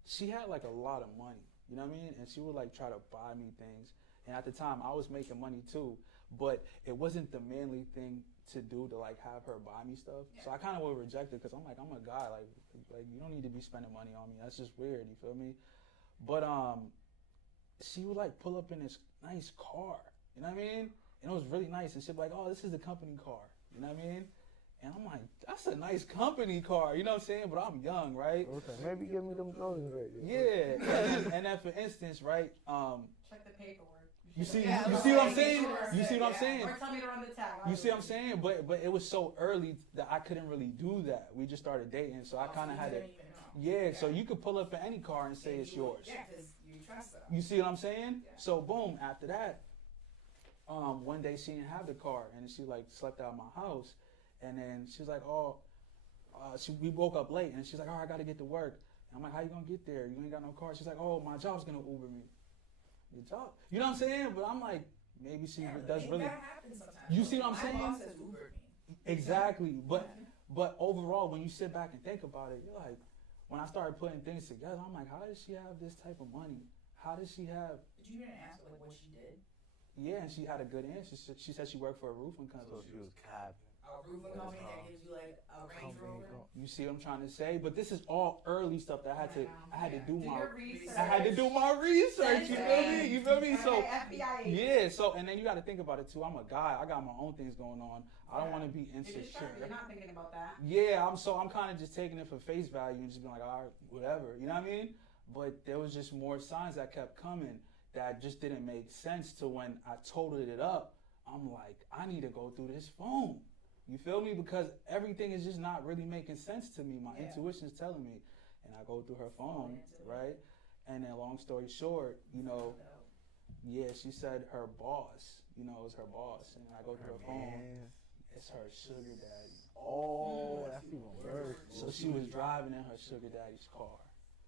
she had like a lot of money, you know what I mean? And she would like try to buy me things. And at the time, I was making money too, but it wasn't the manly thing to do to like have her buy me stuff. Yeah. So I kind of would reject it because I'm like, I'm a guy, like you don't need to be spending money on me. That's just weird. You feel me? But she would like pull up in this nice car, you know what I mean? And it was really nice. And she'd be like, oh, this is the company car, you know what I mean? And I'm like, that's a nice company car, you know what I'm saying? But I'm young, right? Okay, maybe give me them Jordans right there. Yeah. And then for instance, right? Check the paperwork. You see, Yeah, you like, see what I'm make saying? sure You see what I'm that- saying? Or tell me to run the tab. You see what I'm saying? But it was so early that I couldn't really do that. We just started dating, so I Oh, kind of so had you to. didn't even know. Yeah, so you could pull up in any car and say And it's you- yours. Yeah, because you trust them. You see what I'm saying? Yeah. So boom, after that, one day she didn't have the car, and she like slept out of my house, and then she's like, oh, we woke up late, and she's like, oh, I gotta get to work. And I'm like, how you gonna get there? You ain't got no car. She's like, oh, my job's gonna Uber me. Your job? You know what I'm saying? But I'm like, maybe she Yeah, does like, really. That happens sometimes. You see what I'm My saying? boss has Ubered me. Exactly, but overall, when you sit back and think about it, you're like, when I started putting things together, I'm like, how does she have this type of money? How does she have? Did you even ask like what she did? Yeah, and she had a good answer. She said she worked for a roofing So company. she was capping. A roofing company that gives you like a Range Rover. You see what I'm trying to say? But this is all early stuff that I had to do Do my. your research. I had to do my research. You feel me? You feel me? So FBI agent. yeah. So and then you got to think about it too. I'm a guy. I got my own things going on. I don't want to be You're just insecure. You're not thinking about that. Yeah, I'm kind of just taking it for face value and just being like, all right, whatever, you know what I mean? But there was just more signs that kept coming that just didn't make sense to when I totaled it up. I'm like, I need to go through this phone. You feel me? Because everything is just not really making sense to me. My Yeah. intuition is telling me, and I go through her phone, right? And then long story short, yeah, she said her boss, is her boss, and I go through her phone. It's her sugar daddy. Oh, that's even worse. So she was driving in her sugar daddy's car.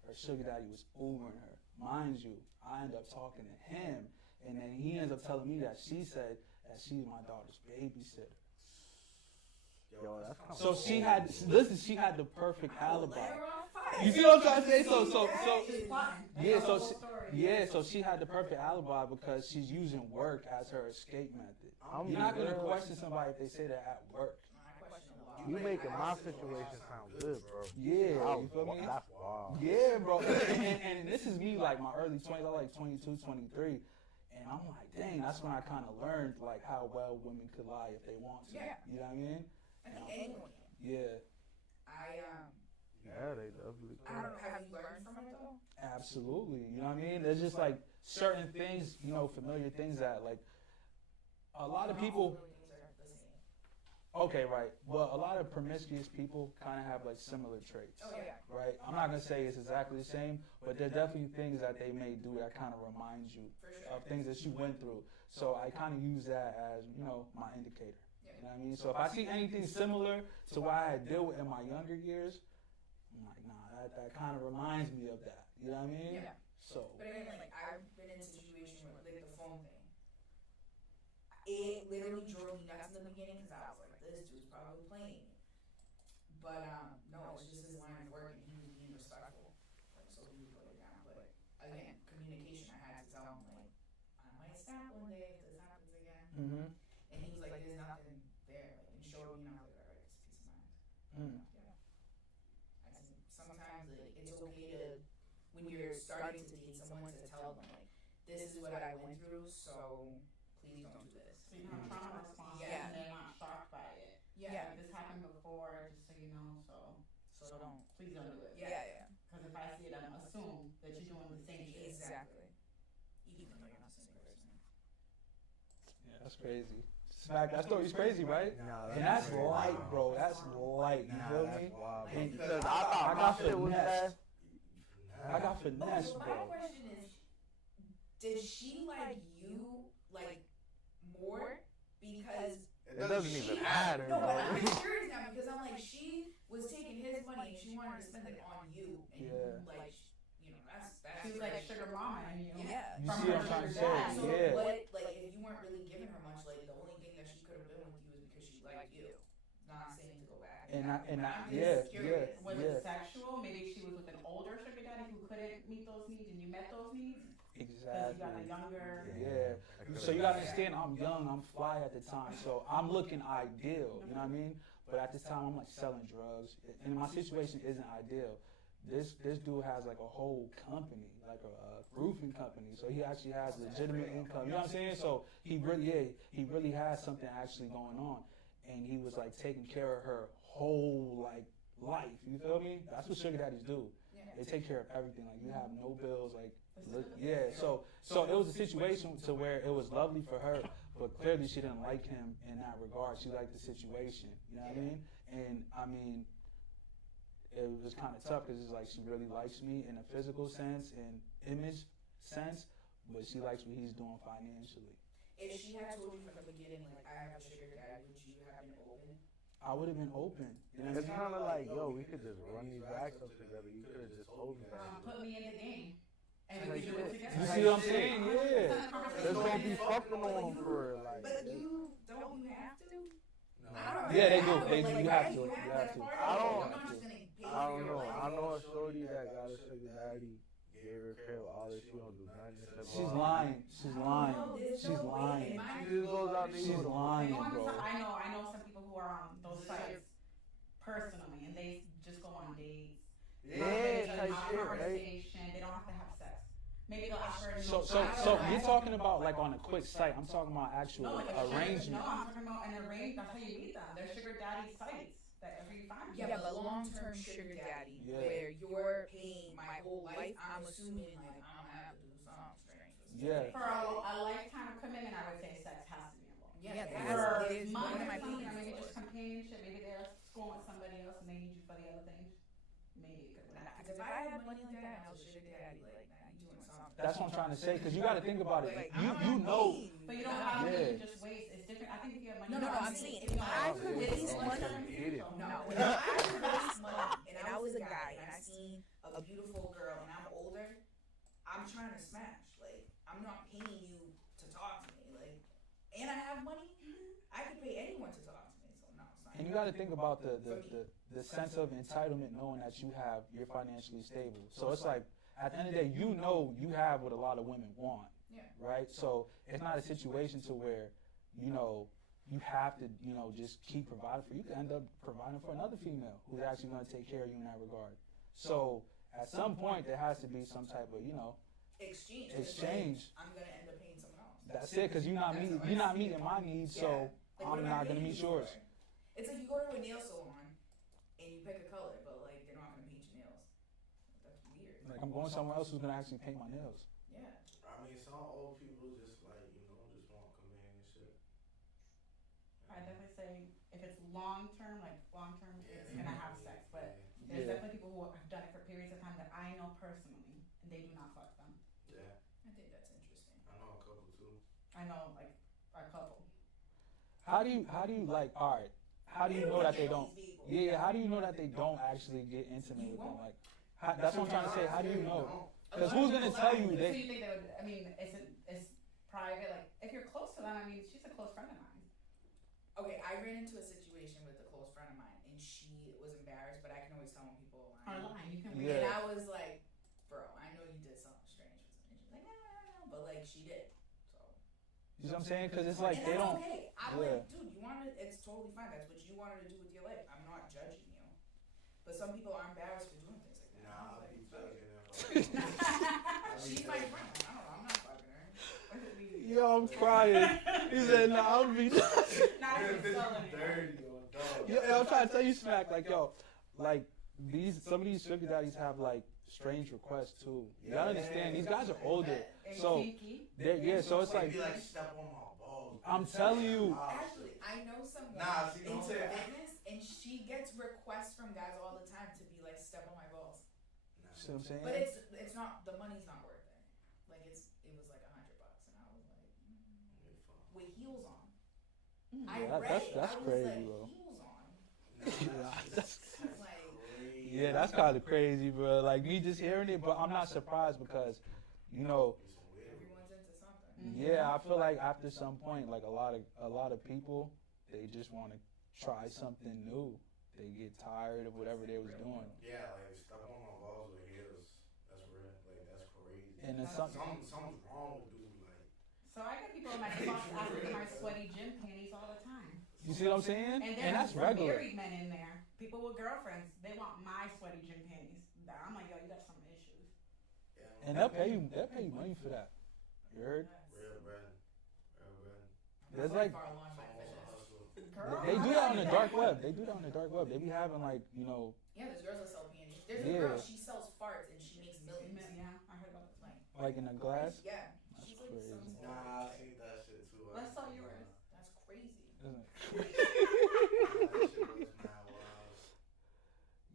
Her sugar daddy was Ubering her. Mind you, I end up talking to him, and then he ends up telling me that she said that she's my daughter's babysitter. Yo, that's kind So of she had the perfect alibi. Let her on fire. You see what I'm trying to say? So She's plotting. That's yeah, the so whole she, story. yeah, so she had the perfect alibi because she's using work as her escape method. You're not gonna question somebody if they say that at work. I question a lot. You making my situation sound good, bro. Yeah, you feel me? That's wild. Yeah, bro. And this is me, like my early 20s. I like 22, 23. And I'm like, dang, that's when I kind of learned like how well women could lie if they want to. Yeah. You know what I mean? I think anyone can. Yeah, Yeah, they definitely I don't know. Have you learned from it though? absolutely. You know what I mean? There's just like certain things, familiar things that like a lot of people. Okay, right. Well, a lot of promiscuous people kind of have like similar traits. Oh yeah. Right? I'm not gonna say it's exactly the same, but there are definitely things that they may do that kind of reminds you For sure. of things that you went through. So I kind of use that as, my indicator. Yeah. You know what I mean? So if I see anything similar to what I had dealt with in my younger years, I'm like, nah, that kind of reminds me of that. You know what I mean? Yeah. So But again, like I've been in a situation where like the phone thing, it literally drove me nuts in the beginning because I was like, this dude's probably playing me. But no, it's just his line of work, and he was being respectful, like, so he would put it down. But again, communication. I had to tell him like, I might snap one day if this happens again. Mm-hmm. And he was like, "There's nothing there," like, and showed me, and I was like, "All right, it's peace of mind." Yeah. I said sometimes like it's okay to, when you're starting to date someone, to tell them like, "This is what I went through, so please don't do this." So you know, trauma response, Yeah. and they're not shocked by it. Yeah. Like, this happened before, just so you know, So don't. please don't do it. Yeah. Because if I see it, I'm assume that you're doing the same shit. Exactly. Even though you're not the same person. Yeah, that's crazy. Smack, that story's crazy, right? Nah, And that's crazy. light, bro. That's light. You Nah, feel that's me? wild, bro. And Because I got shit was finessed. bad. I got Okay, finesse, so my bro. question is, did she like you like more because It doesn't even she- matter, No, but bro. I'm curious now because I'm like, she was taking his money and she wanted to spend it on you, and Yeah. like, you know, that's She was like sugar mama, and you. yeah. You From see what I'm her trying to sugar dad. say? So Yeah. what, like, if you weren't really giving her much, like, the only thing that she could have been with you is because she liked you. Not saying to go back. And I'm just yeah, curious. Was yeah. it sexual? Maybe she was with an older sugar daddy who couldn't meet those needs, and you met those needs. Because you got a Exactly. younger. Yeah. So you gotta understand, I'm young, I'm fly at the time, so I'm looking ideal. You know what I mean? But at this time, I'm like selling drugs, and my situation isn't ideal. This dude has like a whole company, like a roofing company. So he actually has legitimate income. You know what I'm saying? So he really has something actually going on, and he was like taking care of her whole like life. You feel me? That's what sugar daddies do. They take care of everything. Like you have no bills. Like yeah. So it was a situation to where it was lovely for her, but clearly she didn't like him in that regard. She liked the situation. You know what I mean? And I mean, it was kind of tough because it's like she really likes me in a physical sense and image sense, but she likes what he's doing financially. If she had told you from the beginning, like, I have a sugar daddy, would you have been open? I would have been open. You know what It's I mean? kind of like, yo, we could just run these racks up together. You could have just told me that. Put me in the game, and we Like can do it shit. together. You see what I'm saying? Yeah. There's gonna be fucking on them for real. Like, But don't you have to? No. I don't Yeah, they know. do. They do. Like, You have yeah, to. you You have to. Part I of it. don't- I'm not just gonna pay I don't for know. your life. I know a shorty that got a sugar daddy, gave her crib, all this. She don't do nothing. She's lying. She's lying. She's lying. She just goes out there. She's with a- lying, I bro. know some people who are on those sites personally, and they just go on dates. Yeah, They type have shit, right? conversation. They don't have to have sex. Maybe they'll ask her. So you're talking about like on a quick site. I'm talking about actual No, like arrangement. No, I'm talking about an arrangement. That's how you meet them. They're sugar daddy sites. That's where you find Yeah, them. but long-term sugar daddy, Yeah. where you're paying my whole life, I'm assuming like I'm gonna have to do something strange. Yeah. For a lifetime of commitment, I would say sex has to be involved. Yeah, For there's months one of or my something, or payments maybe for just it. companionship. Maybe they're schooling with somebody else and they need you for the other things. Maybe it could work. Because if I had money like that and I was a sugar daddy, like, nah, you doing something. That's what I'm trying to say. Because you got to think about it. Like, You I'm know. paying But you you. don't have Yeah. to just waste. It's different. I think if you have money. No, I'm saying, if you I don't could have to waste waste money, long-term Get it. no, if I could waste money and I was a guy and I seen a beautiful girl and I'm older, I'm trying to smash. Like, I'm not paying you to talk to me. Like, and I have money, I could pay anyone to talk to me. So no, it's not. And you got to think about the sense of entitlement, knowing that you're financially stable. So it's like at the end of the day, you know you have what a lot of women want, Yeah. right? So it's not a situation to where you have to just keep providing for. You can end up providing for another female who's actually going to take care of you in that regard. So at some point there has to be some type of Exchange. exchange. I'm gonna end up paying someone else. That's it, because you're not meeting my needs, so Like, what I'm am I not gonna paying meet you yours. for? It's like you go to a nail salon and you pick a color, but like they're not gonna paint your nails. That's weird. Like I'm going somewhere else who's gonna actually paint my nails. Yeah. I mean, some old people just like, just want companionship. I definitely say if it's long term, Yeah, it's they gonna might have be, sex. But yeah. there's Yeah. definitely people who have done it for periods of time that I know personally, and they do not fuck them. Yeah, I think that's interesting. I know a couple too. I know like a couple. How do you like? All right. How do you know that they don't? Yeah. How do you know that they don't actually get intimate with them? Like, that's what I'm trying to say. How do you know? Because who's gonna tell you So they? you think they would? I mean, it's private. Like if you're close to them, I mean, she's a close friend of mine. Okay, I ran into a situation with a close friend of mine, and she was embarrassed Yeah. And I was like, bro, I know you did something strange with some. And she's like, no, but like she did. So. You know what I'm saying? Because it's like and they that's don't. okay. I'm Yeah. like, dude, you wanted. It's totally fine. That's what you wanted to do with your life. I'm not judging you. But some people are embarrassed for doing things like that. Nah, I'll I be was like, judging her. she's my friend. I don't know. I'm not fucking her. Yo, I'm crying. He said, "Nah, I'm be." Not Yeah, even bitch, selling you it. dirty, yo, dog. Yo, I'm trying to tell you, Smack. Like, yo, like some of these sugar daddies have like strange requests too. You gotta understand, these guys are older, And so kinky. so it's They like be like, step on my balls. I'm telling you. Actually, I know someone Nah, see, don't into say that. fitness, and she gets requests from guys all the time to be like, step on my balls. See what I'm saying? But it's not, the money's not worth it. Like it was like $100, and I was like, with heels on. I Yeah, read that's it. I was crazy, like, bro. heels on. Like, Yeah, that's kind of crazy, bro. Like me just hearing it, but I'm not surprised because, you know, everyone's into something. yeah, I feel like after some point, like a lot of people, they just want to try something new. They get tired of whatever they was doing. Yeah, like step on my balls with heels. That's real. Like that's crazy. And then Something's wrong with dude. Like So I get people in my inbox asking for my sweaty gym panties all the time. You see what I'm saying? And And that's there's regular. married men in there. People with girlfriends, they want my sweaty gym panties. I'm like, yo, you got some issues. yeah, And they'll pay you money for that. You heard? real bread. Real bread. There's I'm like far along my Almost a fitness. hustle. Girl, they do that on the dark web. They do that on the dark web. They be having like, you know, Yeah, there's girls that sell panties. There's Yeah. a girl, she sells farts and she makes millions. Yeah, I heard about this. Like, like in a glass. yeah. That's She's like crazy. some Nah, I seen that shit too. Let's sell yours. That's crazy. Nah, that shit was mad wild.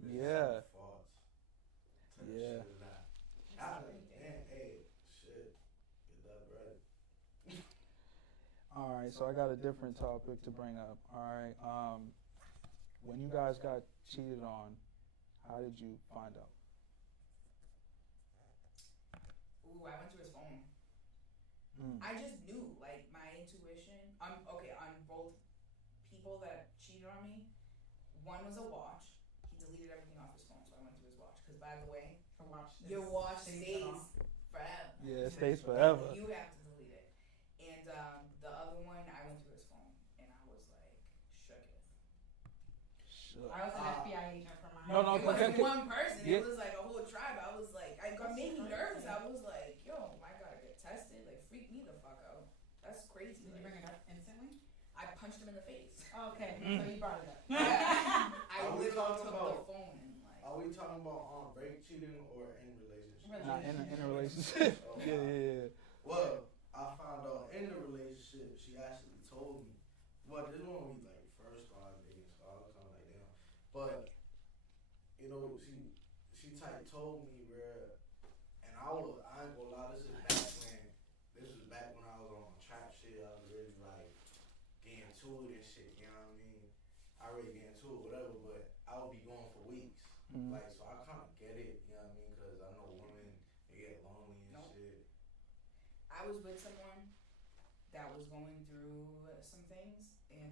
Yeah. False. Yeah. Hey, shit. Get that bread. All right, so I got a different topic to bring up. All right, when you guys got cheated on, how did you find out? Ooh, I went to his phone. Mm. I just knew, like, my intuition. Okay, on both people that cheated on me. One was a watch. He deleted everything off his phone, so I went to his watch. Because, by the way, your watch stays forever. Yeah, it stays forever. You have to delete it. And the other one, I went to his phone, and I was like, shook it. Sure. I was an FBI agent for mine. No, It wasn't okay. one person. Yeah. It was like a whole tribe. I was like, I got made me nervous. I was like, yo, I gotta get tested. Like, freak me the fuck out. That's crazy. Did you bring it up instantly? I punched him in the face. Okay, so you brought it up. I Are we literally talking took the about- phone and like. Are we talking about on break cheating or in relationship? Not in a relationship. Oh, Yeah. Well, I found out in the relationship, she actually told me. Well, this one we like first started dating, so I was kind of like, damn. But you know, she type told me where, and I ain't gonna lie, this was back when I was on my trap shit. I was really like getting to it and shit. You know what I mean? I really get into it, whatever. But I would be going for weeks. Mm. Like, so I kind of get it, you know what I mean? Because I know women, they get lonely and Nope. shit. I was with someone that was going through some things, and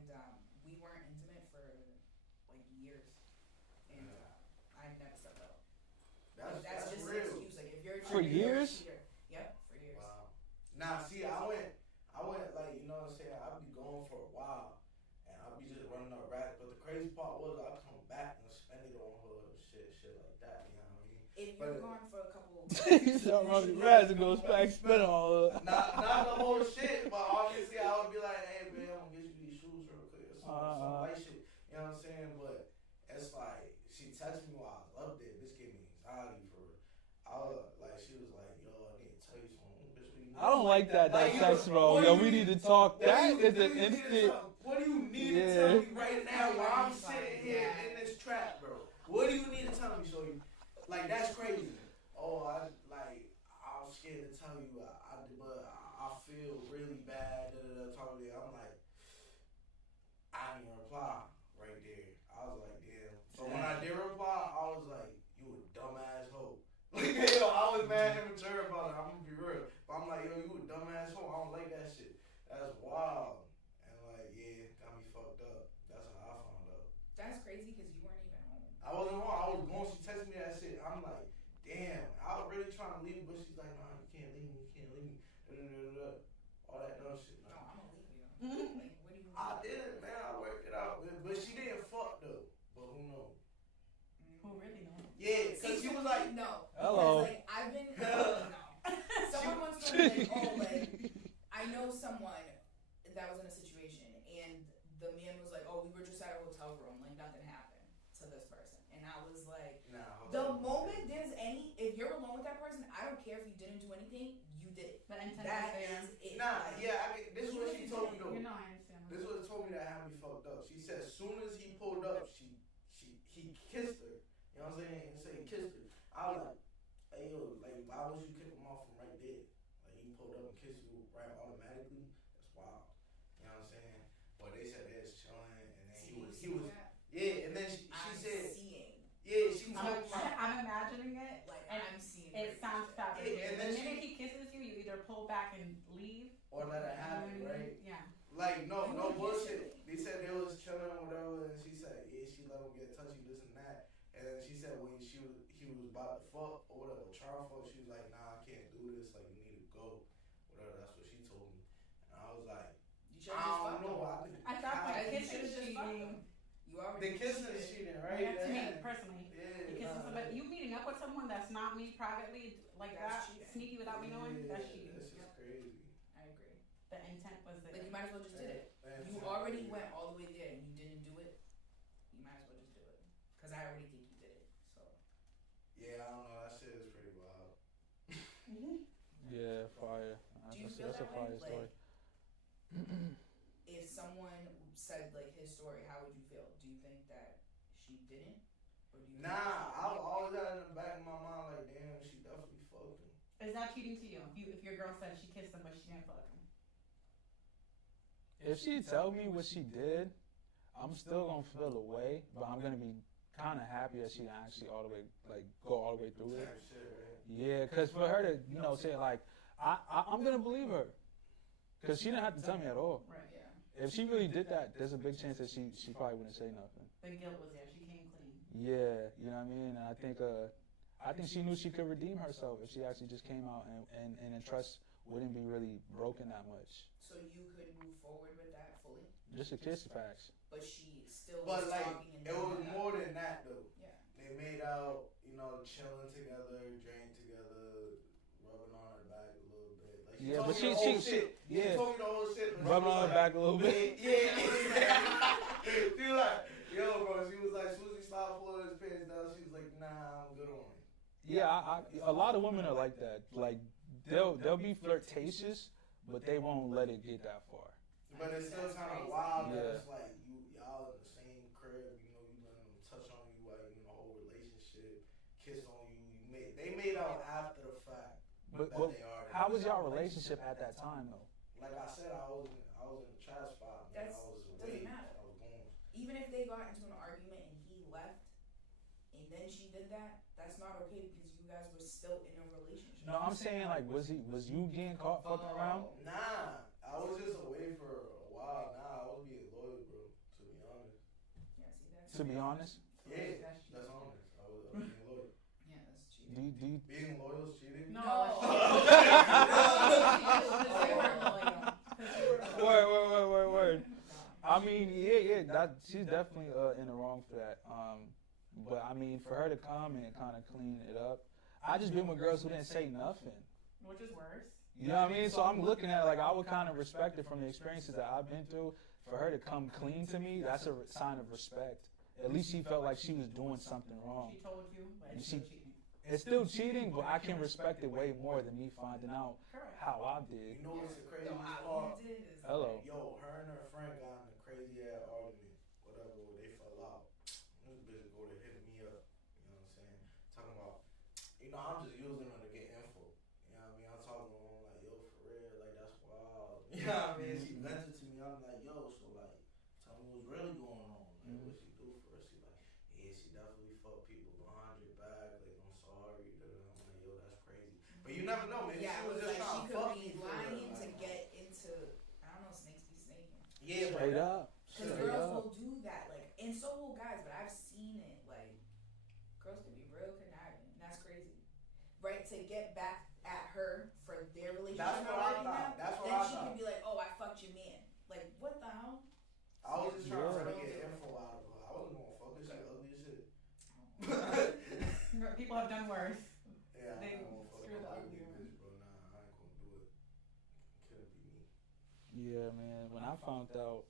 we weren't intimate for like years, and I never stepped out. That's just an real. excuse. Like if you're a For cheater, you're a years? cheater. Yep, for years. Wow. Nah, see, I went like, you know what I'm saying? I'd be going for a while, and I'd be just running up rats. But the crazy part was I'd come back and spend it on her, shit like that. You know what I mean? If you're gone for a couple, You saw Robbie Raz and goes back spin all up. Not the whole shit, but obviously I would be like, hey man, I'm gonna get you these shoes real quick or some light shit. You know what I'm saying? But it's like she texted me while I was up there. Bitch gave me anxiety for real. She was like, yo, I need to tell you something. Bitch, what you I don't like that text, bro. Yo, we need to talk. That is an instant. What do you need to tell me right now while I'm sitting here in this trap, bro? What do you need to tell me, Shorty? Like, that's crazy. Oh, I was scared to tell you, but I feel really bad. Talk to you. I'm like, I didn't even reply right there. I was like, damn. So when I did reply, I was like, you a dumbass hoe. Like, yo, I was mad immature about it. I'm gonna be real. But I'm like, yo, you a dumbass hoe. I don't like that shit. That's wild. And like, yeah, got me fucked up. That's how I found out. that's crazy because you weren't even home. I wasn't wrong. I was going. She texted me that shit. I'm like, all that dumb shit. No, I'm gonna leave you. Mhm. Like, what do you mean? I did, man. I worked it out, but she didn't fuck though. But who knows? Who really knows? Yeah, cause she was like, no. Hello. Because, like, I've been, no. Someone once told me, like, oh, like, I know someone that was in a situation, and the man was like, oh, we were just at a hotel room, like, nothing happened to this person. And I was like, nah. the moment there's if you're alone with that person, I don't care if you didn't do anything, you did it. The intent That is there. is it. Nah, Like, yeah, this is what she told me though. You know I understand. This is what told me that had me fucked up. She said as soon as he pulled up, he kissed her. You know what I'm saying? And say he kissed her. I was like, hey yo, like why would you kick him off from right there? Like he pulled up and kissed you right automatically. That's wild. You know what I'm saying? But they said they was chilling, and then he was yeah, and then she said seeing. yeah, she told me I'm imagining it. Like, And I'm seeing. it sounds fabulous. Yeah, and The then minute he kisses you, you either pull back and leave, or let it happen, right? Yeah. Like no bullshit. They said they was chilling or whatever, and she said yeah, she let him get touchy, this and that. And then she said when he was about to fuck or whatever, try to fuck, she was like, nah, I can't do this. Like you need to go, whatever. That's what she told me, and I was like, You I don't know. I thought like You kissing should've is just fucked cheating. him. You already the kissing is cheating, right? Yeah, to me personally. Yeah, You kissing somebody, you meeting up with someone that's not me privately like That's that, cheating. sneaky without me knowing, that's cheating. That's just crazy. I agree. The intent was there. But you might as well just did it. Man, You already went all the way there and you didn't do it. You might as well just do it. Because I already think you did it. So. Yeah, I don't know. That shit is pretty wild. Yeah, fire. Do you feel That's a that way? fire story. If someone said like his story, how would you feel? Do you think that she didn't? Or do you think Nah, she I've always had in the back of my mind like, damn, she definitely fucked him. Is that cheating to you? If your girl said she kissed him but she didn't fuck him? If she tell me what she did, I'm still gonna feel away, but I'm gonna be kind of happy that she actually all the way go all the way through it. Type shit, right? Yeah, cause for her to say like I'm gonna believe her, cause she didn't have to tell me at all. Right. Yeah. If she really did that, there's a big chance that she probably wouldn't say nothing. The guilt was there. She came clean. Yeah, you know what I mean. And I think she knew she could redeem herself if she actually just came out and trust wouldn't be really broken that much. So you could move forward with that fully? Just a kiss facts. But she still But was like, talking and it was doing more than that though. Yeah. They made out, chilling together, drank together, rubbing on her back a little bit. Like Yeah, told but me the whole shit. yeah, She told me the whole shit. But rubbing on her back a little bit. Yeah. She was like, yo, bro. She was like, as soon as he started pulling his pants down, she was like, nah, I'm good on it. Yeah, a lot of women are like that. Like they'll be flirtatious, but they won't let it get that far. But it's still That's kind of crazy. wild that Yeah. it's like y'all in the same crib, you letting them touch on you while you in the whole relationship, kiss on you. They made out after the fact. But that they are. how was y'all relationship at that time though? Like I said, I was in the trash spot. Man. That's- I was doesn't away. matter. I was gone. Even if they got into an argument and he left, and then she did that, that's not okay because you guys were still in a relationship. No, I'm saying like was you getting caught fucking around? Nah, I was just away for a while. Nah, I was being loyal, bro. To be honest. Yeah, see that? To be honest, Yeah, that's honest. I was being loyal. Yeah, that's cheating. do you Being loyal is cheating. No. Word. I mean, yeah, that she's definitely in the wrong for that. But I mean, for her to come and kind of clean it up, I just been with girls who didn't say nothing. Which is worse. You know what I mean? So I'm looking at it like I would kind of respect it from the experiences that I've been through. For her to come clean to me, that's a sign of respect. At least she felt like she was doing something wrong. She told you, but And it's she- still cheating. It's still cheating, but I can respect it way more than me finding out Correct. how I did. You know what's the craziest No, part? all you did is Hello. Yo, her and her friend got in a crazy ass argument, whatever, they fell out. This bitch go to hit me up, you know what I'm saying? Talking about, I'm just using her to get info. You know what I mean? I'm talking to her, I'm like, yo, for real, like, that's wild. You know what I mean? She vented to me, I'm like, yo, so, like, tell me what's really going on. Like, what she do for us? She like, yeah, she definitely fucked people behind your back. Like, I'm sorry. I'm like, yo, that's crazy. But you never know, man. Yeah, She was it just like trying she to could fuck be me for lying real, to like. get into, I don't know, snakes be snaking. Yeah, but Straight up. Because Straight girls up. will do that, like, and so will guys, but I've seen it, like, girls can be real conniving, and that's crazy. Right, to get back at her for or their relationship That's what not I working thought. out, That's what then I she thought. could be like, oh, I fucked your man. Like, what the hell? I was just trying to Yeah. get info out of her. I wasn't gonna fuck her. She ugly as shit. People have done worse. Yeah, They I ain't gonna fuck screw no the ugly ugly one. bitch, bro. Nah, I ain't gonna do it. Couldn't be me. Yeah, man. When I found out,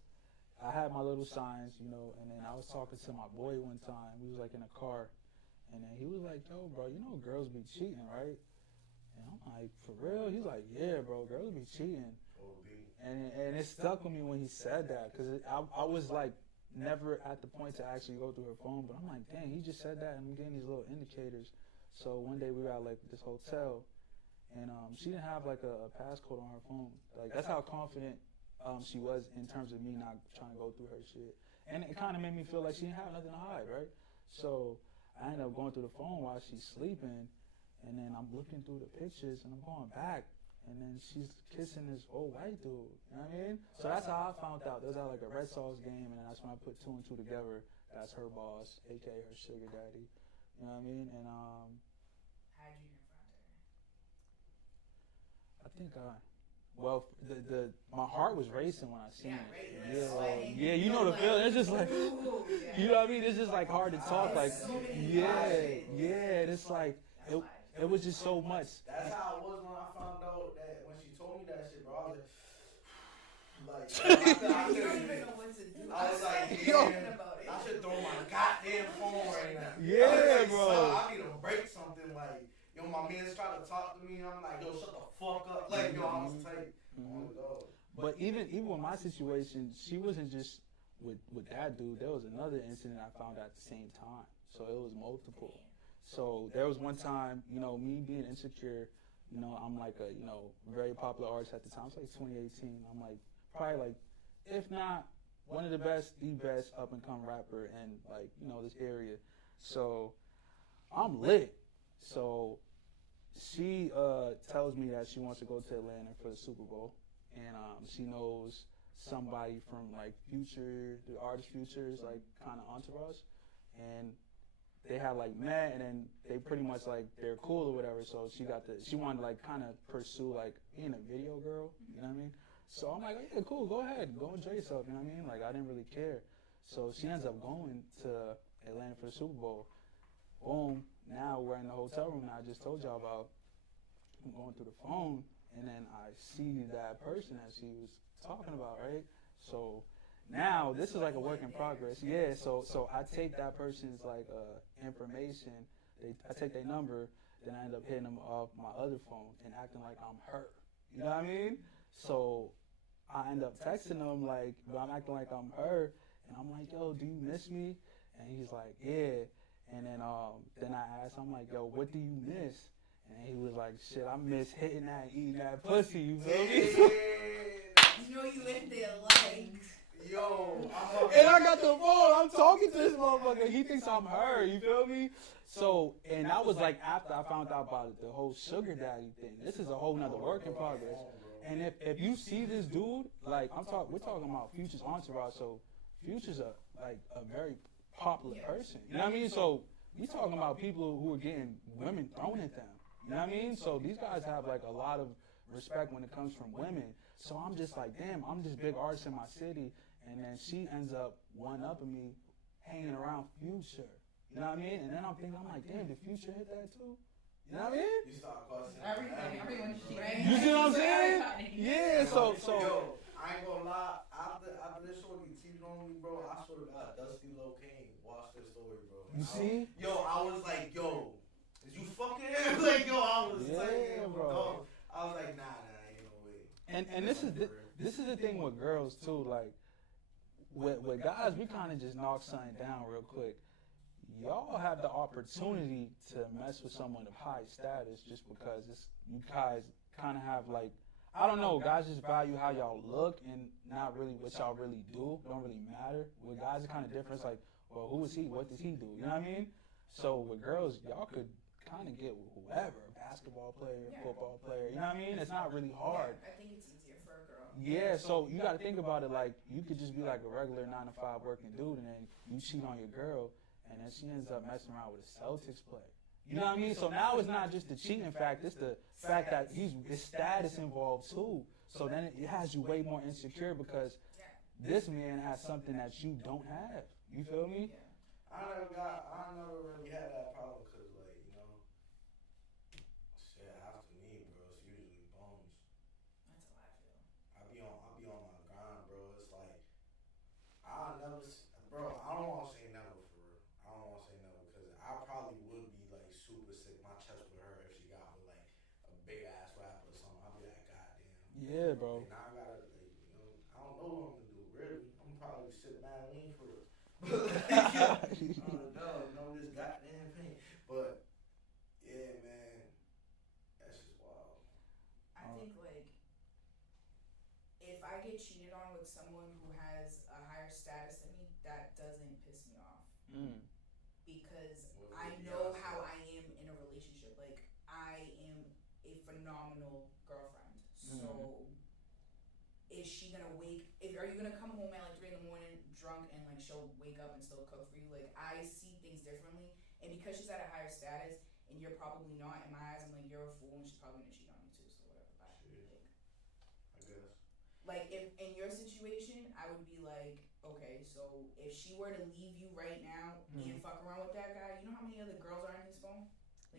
I had my little signs, you know, and then I was talking to my boy one time. We was like in a car, and then he was like, "Yo, bro, you know girls be cheating, right?" And I'm like, "For real?" He's like, "Yeah, bro, girls be cheating." And it stuck with me when he said that, because I was like never at the point to actually go through her phone, but I'm like, dang, he just said that, and I'm getting these little indicators. So one day we were at like this hotel, and she didn't have like a passcode on her phone. Like, that's how confident she was in terms of me not trying to go through her shit. And it kind of made me feel like she didn't have nothing to hide, right? So I ended up going through the phone while she's sleeping, and then I'm looking through the pictures, and I'm going back, and then she's kissing this old white dude. You know what I mean? So that's how I found out. It was at like a Red Sox game, and then that's when I put two and two together. That's her boss, aka her sugar daddy. You know what I mean? And How'd you confront her? I think well, my heart was racing when I seen Yeah, it. right. Sweating. Yeah, you know the feeling. It's just like, Ooh, yeah. you know what I mean? It's just like hard to talk. Like, So many yeah, emotions. yeah. It's like it was just so much. That's how it was when I found out that when she told me that shit, bro. I was like, You don't even know what to do. I was like, thinking about it. I should throw my goddamn phone right now. Yeah, I was like, bro. "Son, I need to break something." Like, yo, my man's trying to talk to me. I'm like, yo, shut the fuck up. Like, yo, I was tight. Oh, dog. But even with my situation, she wasn't just with that dude. There was another incident I found out at the same time. So it was multiple. So there was one time, you know, me being insecure, you know, I'm like a, you know, very popular artist at the time. It's like 2018. I'm like probably like, if not one of the best up and coming rapper in like, you know, this area. So I'm lit. So she tells me that she wants to go to Atlanta for the Super Bowl, and she knows somebody from like Future, the artist Future's like kind of entourage, and they had like met, and then they pretty much like they're cool or whatever. So she wanted to like kind of pursue like being a video girl, you know what I mean? So I'm like, yeah, cool, go ahead, go enjoy yourself, you know what I mean? Like, I didn't really care. So she ends up going to Atlanta for the Super Bowl. Boom, now we're in the hotel room that I just told y'all about. I'm going through the phone, and then I see that person that she was talking about, right? So now this is like a work in progress. Yeah, so I take that person's like information, I take their number, then I end up hitting them off my other phone and acting like I'm her. You know what I mean? So I end up texting them like, but I'm acting like I'm her, and I'm like, yo, do you miss me? And he's like, yeah. And then I asked, I'm like, yo, what do you miss? And he was like, shit, I miss hitting that, eating that pussy, you feel me? You know you in there like. Yo, And I got the phone, I'm talking to this motherfucker, he thinks I'm her, you feel me? So, and that was like after I found out about the whole sugar daddy thing. This is a whole nother work in progress. And if you see this dude, like we're talking about Future's entourage, so Future's a very popular person. You know what I mean? So we talking about people who are getting women thrown at them. You know what I mean? So these guys have like a lot of respect when it comes from women. So I'm just like, damn, I'm this big artist in my city, and then she ends up one-upping me, hanging around Future. You know what I mean? And then I'm thinking, I'm like, damn, did Future hit that too? You know what I mean? You start questioning Everyone cheating. You see what I'm saying? Yeah, so Yo, I ain't gonna lie. After this shorty cheated on me, bro, I swear to God, Dusty Lil Kane watched this story, bro. You see? Yo, I was like, yo, is you fucking him? Like, yo, I was Yeah, bro. dog. I was like, nah, ain't no way. And this is the thing with girls too. Like with guys, we kind of just knock something down real quick. Y'all have the opportunity to mess with someone of high status just because you guys kind of have like, I don't know, guys just value how y'all look and not really what y'all really do. Don't really matter. With guys, it's kind of different. It's like, well, who is he? What does he do? You know what I mean? So with girls, y'all could kind of get with whoever, basketball player, football player. You know what I mean? It's not really hard. I think it's easier for a girl. Yeah, so you got to think about it like you could just be like a regular 9-to-5 working dude, and then you cheat on your girl, and then she ends up messing around with a Celtics player. You know what I mean? So now it's not just the cheating fact, it's the fact that his status involved too. So then it has you way more insecure because Yeah. this man has something that you don't have. You feel me? Yeah. I never really had that problem because, like, you know, shit, after me, bro, it's usually bones. That's how I feel. I be on my grind, bro. It's like, bro, I don't want to say never for real. I don't want to say never because I probably would be, like, super sick. My chest would hurt if she got with, like, a big ass rapper or something. I'd be like, goddamn. Yeah, bro. Like, now I gotta, like, you know, I don't know what I'm gonna do, really. I'm probably sit mad lean for real. But, like, no, this goddamn pain. But, yeah, man, that's just wild. I think like if I get cheated on with someone who has a higher status than me, that doesn't piss me off Mm. because Well, I yeah, know so- how I am in a relationship. Like I am a phenomenal girlfriend. So is she gonna are you gonna come home at like 3 a.m. drunk and like she'll wake up and still cook for you? Like I see things differently, and because she's at a higher status and you're probably not, in my eyes I'm like, you're a fool and she's probably gonna cheat on you too, so whatever, bye. Shit. I guess. Like if in your situation I would be like, okay, so if she were to leave you right now and fuck around with that guy, you know how many other girls are in his phone?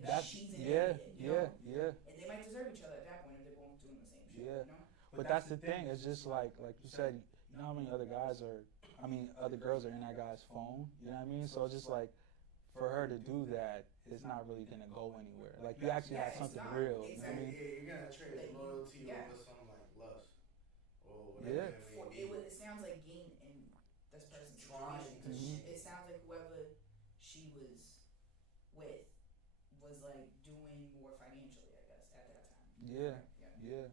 Like That's, she's an yeah, idiot, you know? yeah. And they might deserve each other at that point if they're both doing the same shit, Yeah. you know? But that's the thing. It's just like you said. You know how many other other girls are in that guy's phone. You know what I mean? So it's just like for her to do that, it's not really gonna go anywhere. Like you actually have Yeah, it's something not. real. You know what I Exactly. mean? Yeah, you're gonna trade Like, loyalty yeah. over something like lust or Yeah. whatever it may be. It sounds like gain in this person's Trying situation. to- It sounds like whoever she was with was like doing more financially, I guess, at that time. Yeah, Yeah. yeah.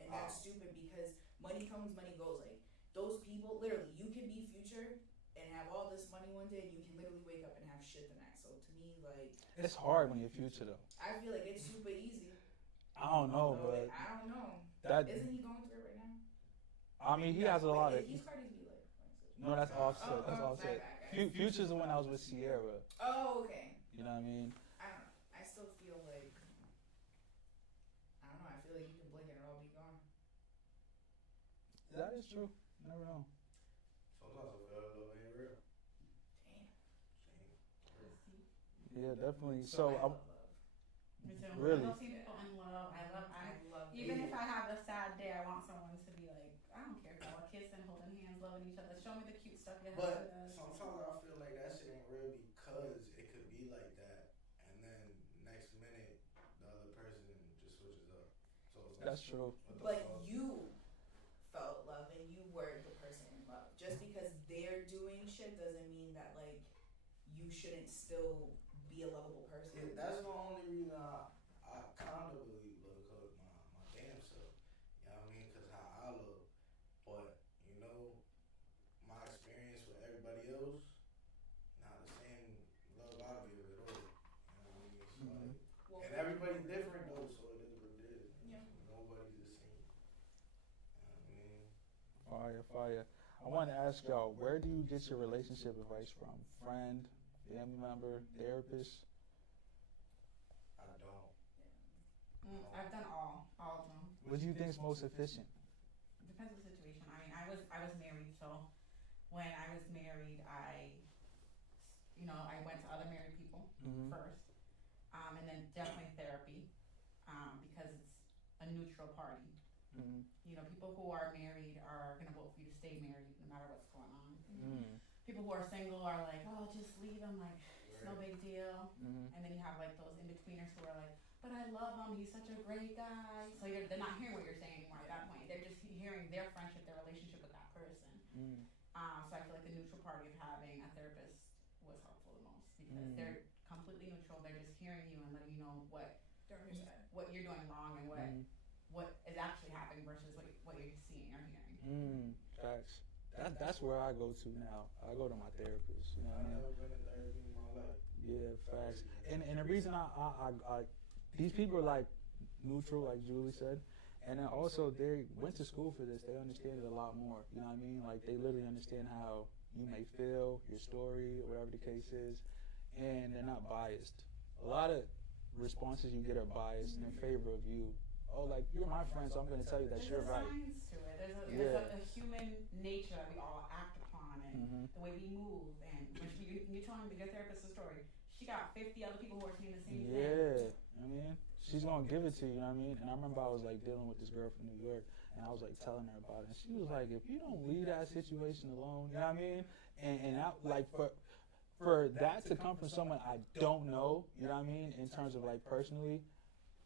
And that's stupid because money comes, money goes. Like those people, literally, you can be Future and have all this money one day, and you can literally wake up and have shit the next. So to me, like, It's hard when you're Future though. I feel like it's super easy. I don't know, So, but I don't know. that Isn't he going through it right now? I mean he has a lot of. He's Cardi's B like. No, that's Offset. That's Oh, Offset. okay. Future's the one I was with Sierra. Oh, okay. You know what I mean? I don't know. I still feel like I don't know. I feel like you can blink and it'll all be gone. That is true. Never know. Sometimes I feel love ain't real. Damn. Yeah, definitely. So I I'm. love love. Me too. Really? I love seeing people in love. I love even it. if I have a sad day, I want someone to be like, I don't care if y'all are kissing, holding hands, loving each other. Show me the cute stuff you have. But sometimes I feel like that shit ain't real because it could be like that, and then next minute the other person just switches up. So it's like, That's true. what the But fuck? you felt love and you were the person in love. Just because they're doing shit doesn't mean that like you shouldn't still be a lovable person. Yeah, that's the only reason I kind of believe love because my damn self. You know what I mean? Because how I look. But, you know, my experience with everybody else, not the same love I give at all. You know what I mean? It's like, Well, and everybody's different though, so it is what it is. Yeah. Nobody's the same. You know what I mean? Fire, fire. I want to ask y'all, where do you get your relationship advice from? Friend, family member, therapist? I don't. I've done all of them. What do you think is most efficient? Depends on the situation. I mean, I was married, so when I was married, I went to other married people first, and then definitely therapy, because it's a neutral party. Mm-hmm. You know, people who are married are gonna vote for you to stay married no matter what's going on. Mm-hmm. People who are single are like, oh, just leave him, like it's no big deal. Mm-hmm. And then you have like those in betweeners who are like, but I love him, he's such a great guy. So they're not hearing what you're saying anymore at that point. They're just hearing their friendship, their relationship with that person. Mm-hmm. So I feel like the neutral party of having a therapist was helpful the most because they're completely neutral. They're just hearing you and letting you know what you're doing wrong and what is actually happening versus what you're seeing or hearing. Facts. That's where I go to now. I go to my therapist. You know what I I've mean? never been in therapy in my life. Yeah, facts. And the reason I these people are like neutral, like Julie said, and then also they went to school for this. They understand it a lot more. You know what I mean? Like they literally understand how you may feel, your story, whatever the case is, and they're not biased a a lot of responses you get are biased and in favor of you. Oh, like, you're my friend, so I'm going to tell you that you're right. There's a science to it. There's a human nature that we all act upon, and the way we move. And when you're telling your therapist a story, she got 50 other people who are saying the same thing. Yeah, I mean, she's going to give it to you, you know what I mean? And I remember I was, like, dealing with this girl from New York, and I was, like, telling her about it. And she was like, if you don't leave that situation alone, you know what I mean? And I, like, for that to come from someone I don't know, you know what I mean, in terms of, like, personally,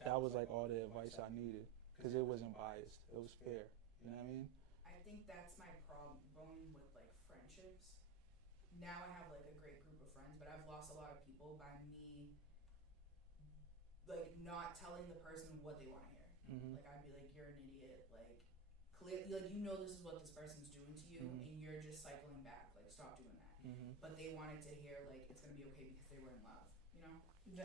that was, like, all the advice I needed. Because it wasn't biased. It was fair. You know what I mean? I think that's my problem with like friendships. Now I have like a great group of friends, but I've lost a lot of people by me like not telling the person what they want to hear. Like I'd be like, you're an idiot. Like clearly, like you know this is what this person's doing to you, and you're just cycling back. Like stop doing that. But they wanted to hear like it's gonna be okay because they were in love. You know?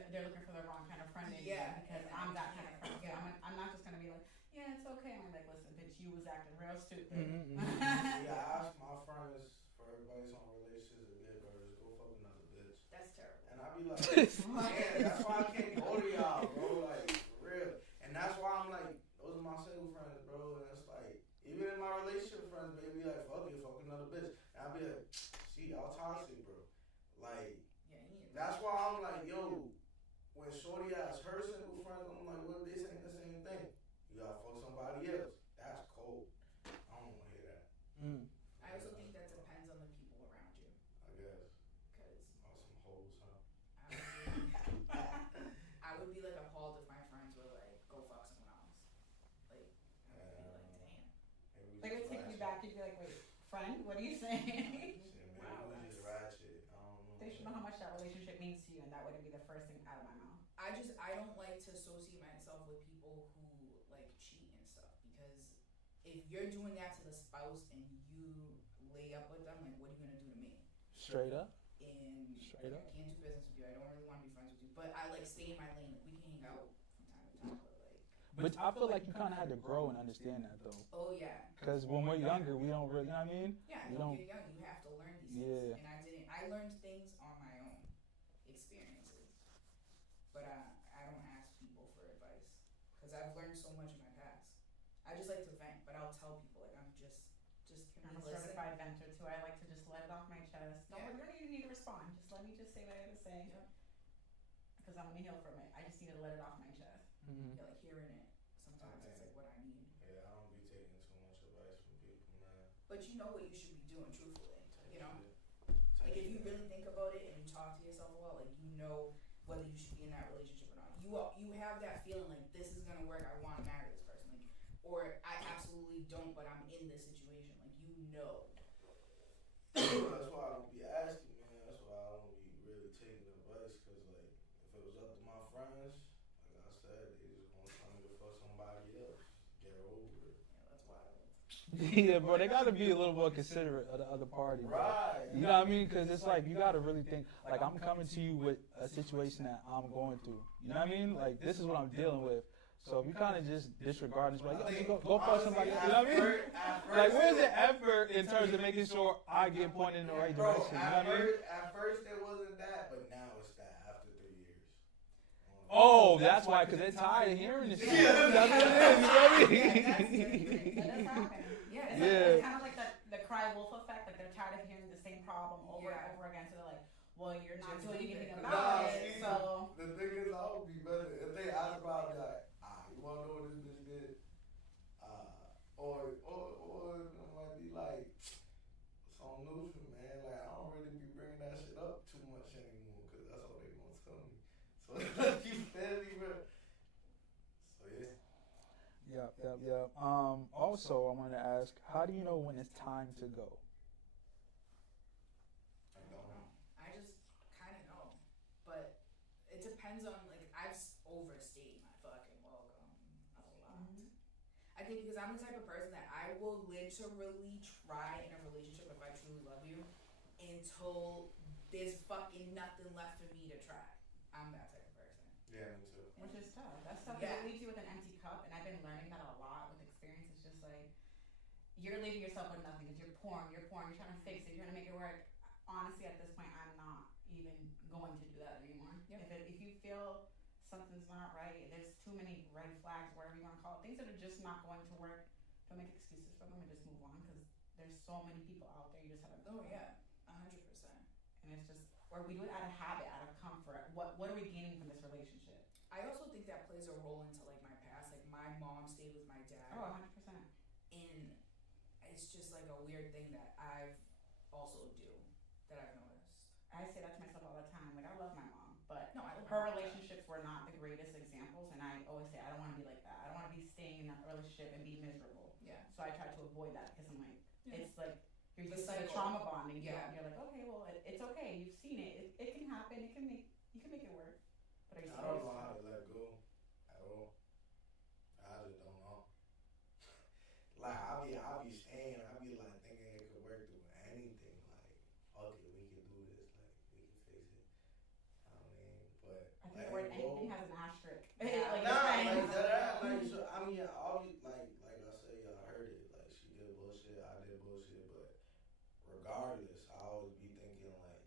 They're looking for the wrong kind of friend. Yeah, because I'm that kind of friend. Yeah, I'm not just gonna be like, yeah, it's okay. I'm like, listen, bitch, you was acting real stupid. Yeah, I ask my friends for everybody's on relationships with their brothers, go fuck another bitch. That's terrible. And I be like, man, that's why I can't go to y'all, bro. Like, for real. And that's why I'm like, those are my single friends, bro. And it's like, even in my relationship friends, baby, like, fuck you, fuck another bitch. And I be like, see, y'all toxic, bro. Like, that's why I'm like, yo, when Shorty asks her single friends, I'm like, what if they saying the same thing? You gotta fuck somebody else. That's cold. I don't wanna hear that. I also think that depends on the people around you. I guess. Because Some hoes, huh? I would be like appalled if my friends were like, go fuck someone else. Like, I would be like, damn. They would take you back. You'd be like, wait, friend, what are you saying? Wow, we just ratchet. I don't know. They should know how much that relationship means to you, and that wouldn't be the first thing out of my mouth. I don't like to associate myself with people who like cheat and stuff because if you're doing that to the spouse and you lay up with them, like what are you gonna do to me? Straight up. And Straight up. I can't do business with you. I don't really want to be friends with you. But I like stay in my lane. Like we can hang out from time to time, but like. But I feel like you kind of had to grow and understand that though. Oh yeah. Because when we're younger, we don't really, you know what I mean? Yeah, we when don't. you're young, you have to learn these things. Yeah. And I didn't. I learned things on my own experiences. But I don't ask people for advice because I've learned so much in my past. I just like to vent, but I'll tell people like I'm just can I'm a we listen? certified venter too. I like to just let it off my chest. Yeah. You don't even need to respond. Just let me just say what I gotta say. Yeah. Because I'm gonna heal from it. I just need to let it off my chest. Yeah, like hearing it. Sometimes it's like what I need. Yeah, I don't be taking too much advice from people, man. But you know what you should be doing, truthfully. You know, like if you really think about it and you talk to yourself a lot, like you know whether you should be in that relationship or not. You have that feeling like this is gonna work. I want to marry this person, like, or I absolutely don't, but I'm in this situation. Like you know. That's why I don't be asking, man. That's why I don't be really taking advice. Cause like, if it was up to my friends, like I said, they just gonna tell me to fuck somebody else. Get over it. Yeah, that's wild. Yeah, bro, they gotta be a little more considerate of the other party, bro. Right. You know what I mean? Because it's like you gotta really think. Like I'm coming to you with a situation that I'm going through. You know what I mean? Like this is what I'm dealing with. So if you kind of just disregard and just like, yo, just go fuck somebody else. You know what I mean? Like where's the effort in terms of making sure I get pointed in the right direction? You know what I mean? At first it wasn't that, but now it's that after 3 years. Oh, that's why, because they're tired of hearing this shit. That's what it is, you know what I mean? That does happen. Yeah. It's kind of like the cry wolf effect. Like they're tired of hearing the same problem over and over again. So they're like, well, you're not doing anything about it. So the thing is, I would be better if they ask about it, like, you wanna know what this bitch did? Or it might be like, it's on neutral, man. Like, I don't really be bringing that shit up too much anymore, cause that's all they gonna tell me. So, you feel me, bro? So, yeah. Yep. Also, I wanted to ask, how do you know when it's time to go? I don't know. I just kind of know, but it depends on like I've overstayed my fucking welcome a lot. I think because I'm the type of person that I will literally try in a relationship if I truly love you until there's fucking nothing left for me to try. I'm that type of person. Yeah, me too. which is tough. That's tough. Yeah. It leaves you with an empty cup, and I've been learning that a lot with experience. It's just like you're leaving yourself with nothing because you're pouring. You're trying to fix it. You're trying to make it work. Honestly, at this point, I'm not even going to do that anymore. Yep. If you feel something's not right, there's too many red flags, whatever you want to call it, things that are just not going to work, don't make excuses for them and just move on, because there's so many people out there, you just have to. Oh yeah, 100%. And it's just, or we do it out of habit, out of comfort. What are we gaining from this relationship? I also think that plays a role into like my past. Like my mom stayed with my dad. Oh, 100%. And it's just like a weird thing that I've also do that I've noticed. I say that to myself all the time. Like, I love my mom, but No, I don't her like that. relationships were not the greatest examples, and I always say I don't want to be like that. I don't want to be staying in that relationship and be miserable. Yeah. So I try to avoid that because I'm like, Yeah. it's like you're The used to the cycle. trauma bonding. Yeah. You're like, okay, well, it's okay. You've seen it. It can happen. You can make it work. But are you I don't serious? know how to let go at all. I just don't know. Like I'll be staying. I'll be like thinking it could work through anything. Like, okay, we can do this. Like, we can fix it. I mean, but I think letting the word go- anything has an asterisk. Yeah. Like, Nah, it's like fine. that. Like, so, I mean, like I said, y'all heard it. Like, she did bullshit, I did bullshit, but regardless, I always be thinking like,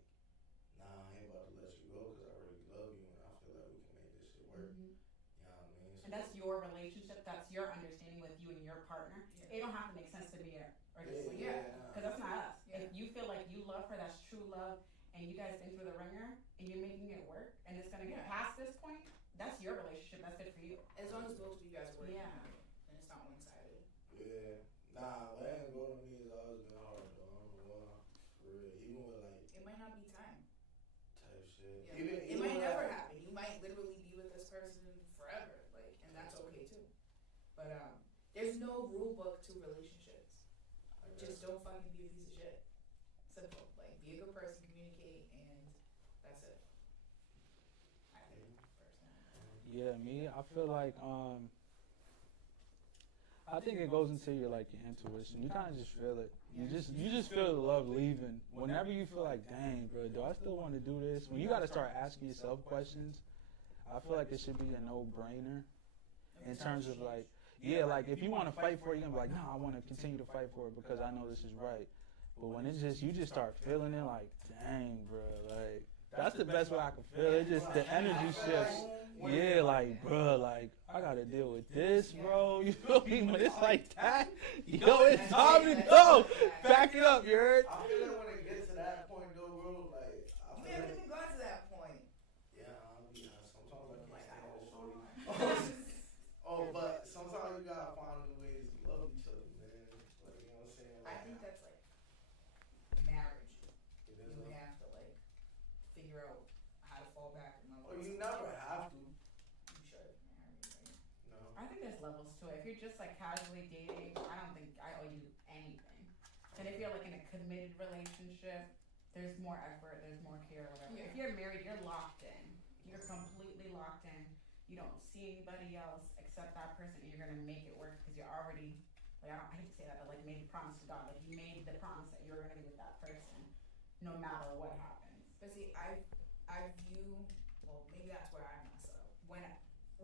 nah, I ain't about to let you go because I really love you and I feel like we can make this shit work. Mhm. You know what I mean? And that's your relationship. That's your understanding with you and your partner. Yeah. It don't have to make sense to me or just like, Yeah. because that's not us. Yeah. If you feel like you love her, that's true love, and you guys been through the ringer, and you're making it work, and it's gonna get Yeah. past this point, that's your relationship. That's good for you. As long as both of you guys are working Yeah. on it, and it's not one-sided. Yeah. Nah, letting go to me has always been hard though. I don't know why. For real. Even with like It might not be time. type shit. Yeah. Even It might with, never like, happen. You might literally be with this person forever, like, and that's okay too. But there's no rule book to relationships. I Just guess. don't fucking be a piece of shit. Simple. Like, be a good person, communicate, and that's it. I think, personally. Yeah, me, I feel like I think it goes into your like your intuition. You kind of just feel it. You just feel the love leaving. Whenever you feel like, dang, bro, do I still want to do this? When you got to start asking yourself questions, I feel like it should be a no-brainer in terms of like, yeah, like if you want to fight for it, you're gonna be like, no, I want to continue to fight for it because I know this is right. But when it's just you just start feeling it, like, dang, bro, like that's the best way I can feel it. Just the energy shifts. Yeah, like, bro, like, I gotta deal with this, bro. You feel me? When it's like that, yo, it's time to go. Back it up, you heard? I feel like when it gets to that point though, bro, like I You feel haven't like even got to that point. yeah, sometimes I Like, can't I stand don't it, know. shorty. Oh, but sometimes you gotta find new ways to love each other, man. Like, you know what I'm saying? I Like, think that's like marriage. it is You a- have to like figure out how to fall back in love. Oh, you never have to. You should marry, right? No. I think there's levels to it. If you're just like casually dating, I don't think I owe you anything. And if you're like in a committed relationship, there's more effort, there's more care, whatever. Yeah. If you're married, you're locked in. You're completely locked in. You don't see anybody else except that person, and you're gonna make it work because you're already like I hate to say that, but like made a promise to God. Like you made the promise that you're gonna be with that person, no matter what happens. But see, I view, well, maybe that's where I mess up. When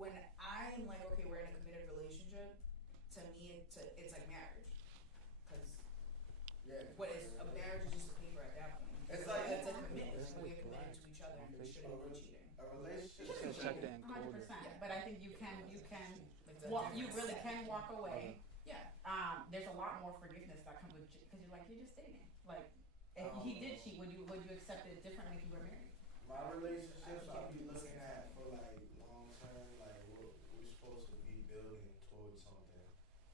I'm like, okay, we're in a committed relationship, to me it's like marriage, because Yeah. what is a marriage is just a paper at that point. It's like- it's a commitment. We're committed to each other, and we shouldn't be cheating. A relationship. Still check that in 100%. Yeah. But I think you can Like the well, you different really set. can walk away. Yeah. There's a lot more forgiveness that comes with because you're like you're just dating. Like if he did cheat, would you accept it differently if you were married? My relationships, I be looking at for like long term, like we're supposed to be building towards something.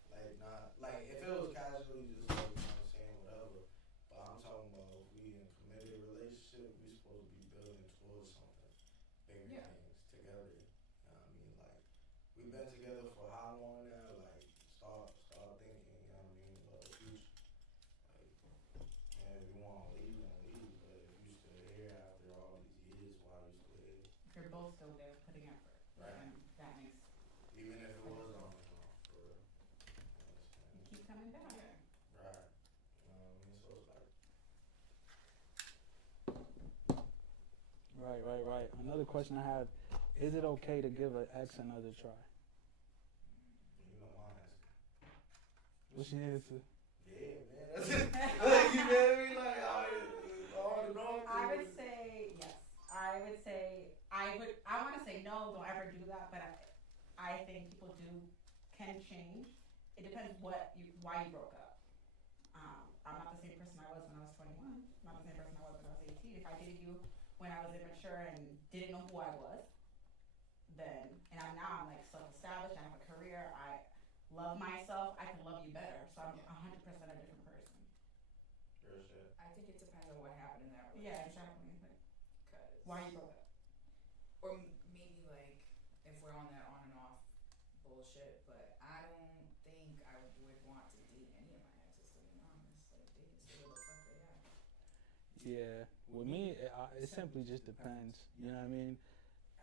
Like not like if it was casually just like, you know what I'm saying, whatever. But I'm talking about if we in a committed relationship, we supposed to be building towards something. Bigger Yeah. things together. You know what I mean? Like we've been together for how long now? Like start thinking, you know what I mean, about the future. Like and if you wanna leave, then leave. But if you still here after all these years, why are you still here? If you're both still there putting effort, Right. then that makes Even if it was on and off, for real. You know what I'm saying? you keep coming back. Yeah. Right. You know what I mean? So it's like, Right. Another question I have: is it okay to give an ex another try? you know my answer. What's your answer? Yeah, man. That's it. Like, you know what I mean? Like, all the wrong I would things. say yes. I would say I I want to say no, don't ever do that, but I think people can change. It depends why you broke up. I'm not the same person I was when I was 21. I'm not the same person I was when I was 18. If I dated you when I was immature and didn't know who I was, then, and I'm like self-established, I have a career, I love myself, I can love you better. So I'm 100% a different person. Real shit. I think it depends on what happened in that Yeah, relationship. exactly. Like, Cause why you broke up? or maybe like if we're on that on and off bullshit, but I don't think I would want to date any of my exes, to be honest. Like they can say what the fuck they are. Yeah, with me, it simply just depends. You know what I mean?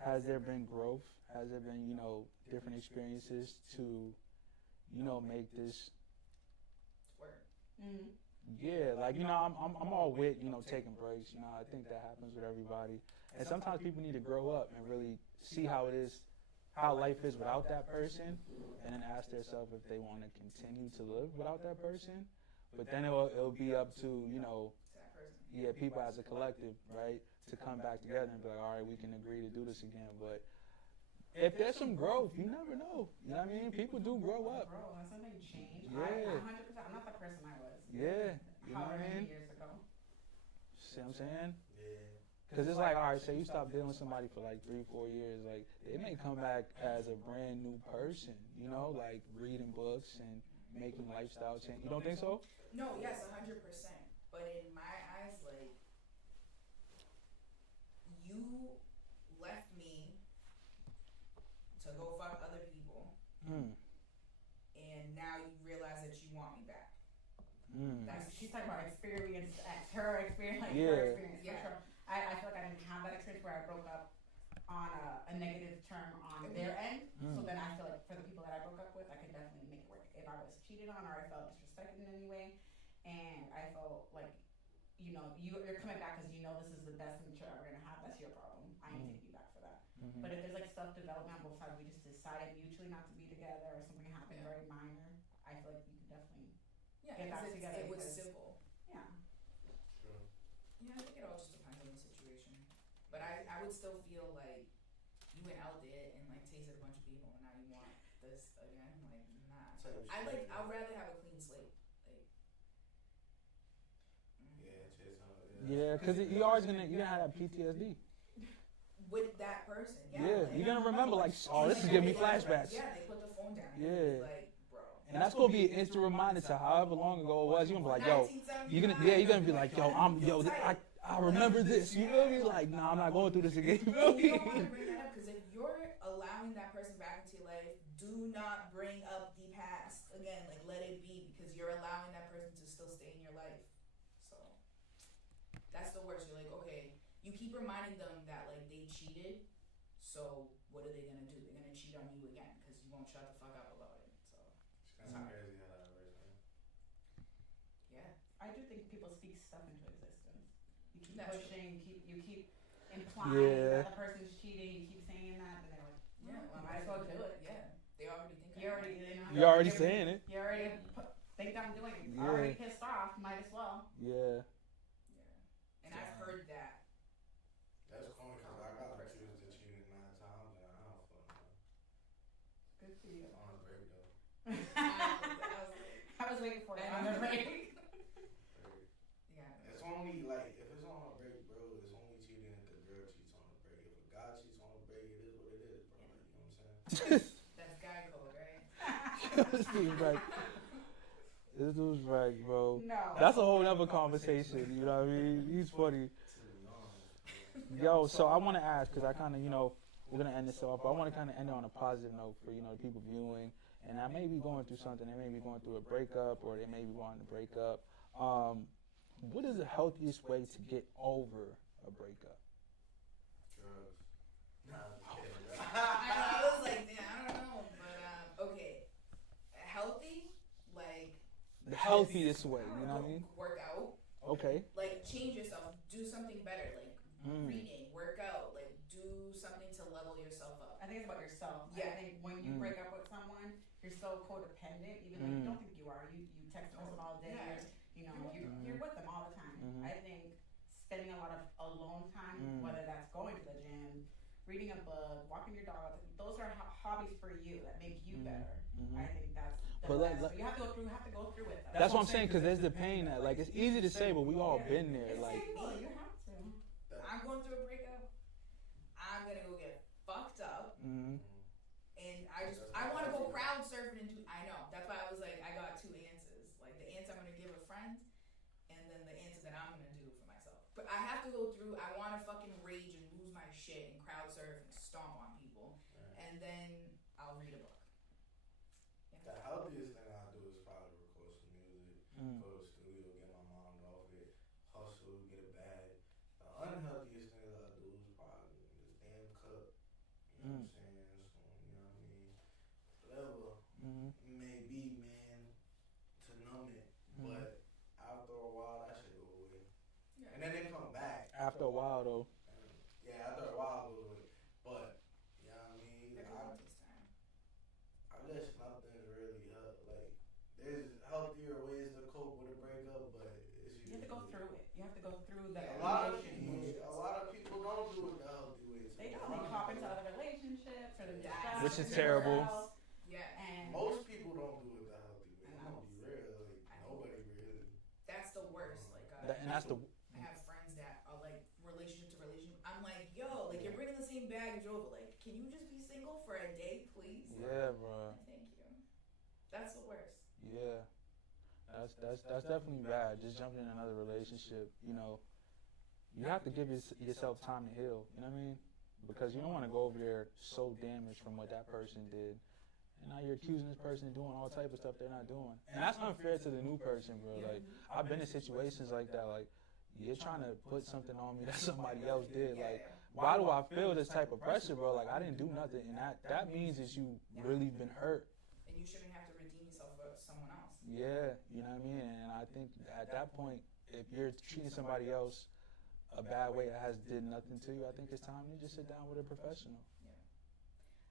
Has there been growth? Has there been, different experiences to, make this? Work. Mm-hmm. Yeah, like I'm all with taking breaks. I think that happens with everybody, and sometimes people need to grow up and really see how it is, how life is without that person, and then ask themselves if they want to continue to live without that person. But then it'll be up to That person. yeah, people as a collective, right, to come back together and be like, all right, we can agree to do this again. But if there's some growth, you never know. You know what I mean? People do grow up. Bro, has something changed? Yeah. 100%. I'm not the person I was. Yeah. You know what However I many mean? years ago. See what I'm saying? Yeah. Because it's like, all right, say you stop dealing with somebody for like 3-4 years, like they may come back as a brand new person, like reading books and making lifestyle change. You don't think so? No, yes, 100%. But in my eyes, like you left me to go fuck other people, and now you realize that you want me back. She's talking about experience, her experience, like Yeah. her experience. Yeah. For sure. I feel like I didn't have that experience where I broke up on a negative term on their end. So then I feel like for the people that I broke up with, I could definitely make it work. If I was cheated on or I felt disrespected in any way, and I felt like, you're coming back because this is the best thing you're ever gonna have. That's your problem. I ain't taking you back for that. But if there's like self-development on both sides, we just decided mutually not to be together, or something happened very minor, I feel like you can definitely get back together. It was because- simple. Yeah. True. Yeah, I think it all just depends on the situation. But I would still feel like you went out there and like tasted a bunch of people, and now you want this again. Like, nah. I'd rather have a clean slate. Like, Yeah, chase on it. Yeah, because you're always you're gonna have PTSD. with that person. Yeah, like, you're gonna remember like, oh, this is giving me flashbacks. Yeah, they put the phone down. Yeah. Like, bro. And that's gonna be an instant reminder to however long ago it was. You're gonna be like, yo, you're gonna be like, I remember this. You feel me? Like, nah, I'm not going through this again. You feel You me? don't want to bring that up because if you're allowing that person back into your life, do not bring up the past again. Like, let it be, because you're allowing that person to still stay in your life. So that's the worst. You're like, okay, you keep reminding them that like they cheated. So what are they gonna do? They're gonna cheat on you again because you won't shut the fuck up about it. So It's kind of crazy how that works, man. yeah. I do think people speak stuff into existence. You keep That's pushing, you keep implying Yeah. that the person's cheating, you keep saying that, and they're like, Yeah, well, I might as well do it. Yeah, they already think. You're already saying it. You already think I'm doing it. Yeah. Already pissed off, might as well. Yeah. Yeah, and I've heard that. That's corny because I got accused of cheating 9 times and I don't fuck know. Good for you. On a break though. I was waiting for it on the break. Yeah. It's only like if it's on a break, bro. It's only cheating if the girl cheats on a break. If a guy cheats on a break, it is what it is, bro. Like, you know what I'm saying? That's guy code, right? This dude's right. This dude's right, bro. No. That's a whole other conversation. You know what I mean? He's funny. To be honest, Yo, so I want to ask, because I kind of, we're going to end this off, but I want to kind of end it on a positive note for, the people viewing. And I may be going through something. They may be going through a breakup, or they may be wanting to break up. What is the healthiest way to get over a breakup? drugs. Nah, I'm just kidding, bro. I was like, damn, I don't know, but okay, healthy, like The healthiest way, you know what I mean? work out, Okay. like change yourself, do something better, like reading, work out, like do something to level yourself up. I think it's about yourself. Yeah. I think when you break up with someone, you're so codependent, even though you don't think you are. You text them all day. Yeah. You're with them all the time. I think spending a lot of alone time, whether that's going to the gym, reading a book, walking your dog. Those are hobbies for you that make you better. Mhm. I think that's the But best. like- But you have to go through it though. That's what I'm saying, because there's the pain that, like, it's easy to say, but we all been there. It's Like, painful. You have to. I'm going through a breakup. I'm gonna go get fucked up, mhm. and I want to go crowd surfing and do. I know that's why I was like, I got two answers. Like the answer I'm gonna give a friend, and then the answer that I'm gonna do for myself. But I have to go through. I want to fucking rage and lose my shit and crowd surf and stomp on people, and then I'll read a book. The healthiest thing I do is probably record some music, go to the studio, get my mind off it, hustle, get a bag. The unhealthiest thing that I do is probably this damn cup. You know what I'm saying? So, you know what I mean? Whatever it may be, man, to numb it. But after a while, that shit go away. And then they come back. After a while, though. Yeah, after a while, it goes away. But, you know what I mean? Everything takes time. I guess nothing's really like there's healthier ways to cope with a breakup, but it's You have to go through it. You have to go through the a lot of emotions. people don't do it the healthy way. They don't. They hop into other relationships or the Which is terrible. Yeah, And Most people don't do it the healthy way. I'm gonna be real, like nobody really. that's the worst. Like, And that's the. I have friends that are like relationship to relationship. I'm like, yo, like you're bringing the same baggage over. Like, can you just be single for a day, please? Yeah, bro. Thank you. That's the worst. Yeah. That's definitely bad. Just jumping in another relationship, you know, you have to give yourself time to heal. You know what I mean? Because you don't want to go over there so damaged from what that person did. And now you're accusing this person of doing all type of stuff they're not doing. And that's unfair to the new person, bro. Like, I've been in situations like that. Like, you're trying to put something on me that somebody else did. Like, why do I feel this type of pressure, bro? Like, I didn't do nothing. And that means that you really been hurt. And you shouldn't have to redeem yourself for someone else. Yeah, you know what I mean? And I think at that point, if you're treating somebody else a bad way that has did nothing to you, I think it's time to just sit down with a professional. Yeah.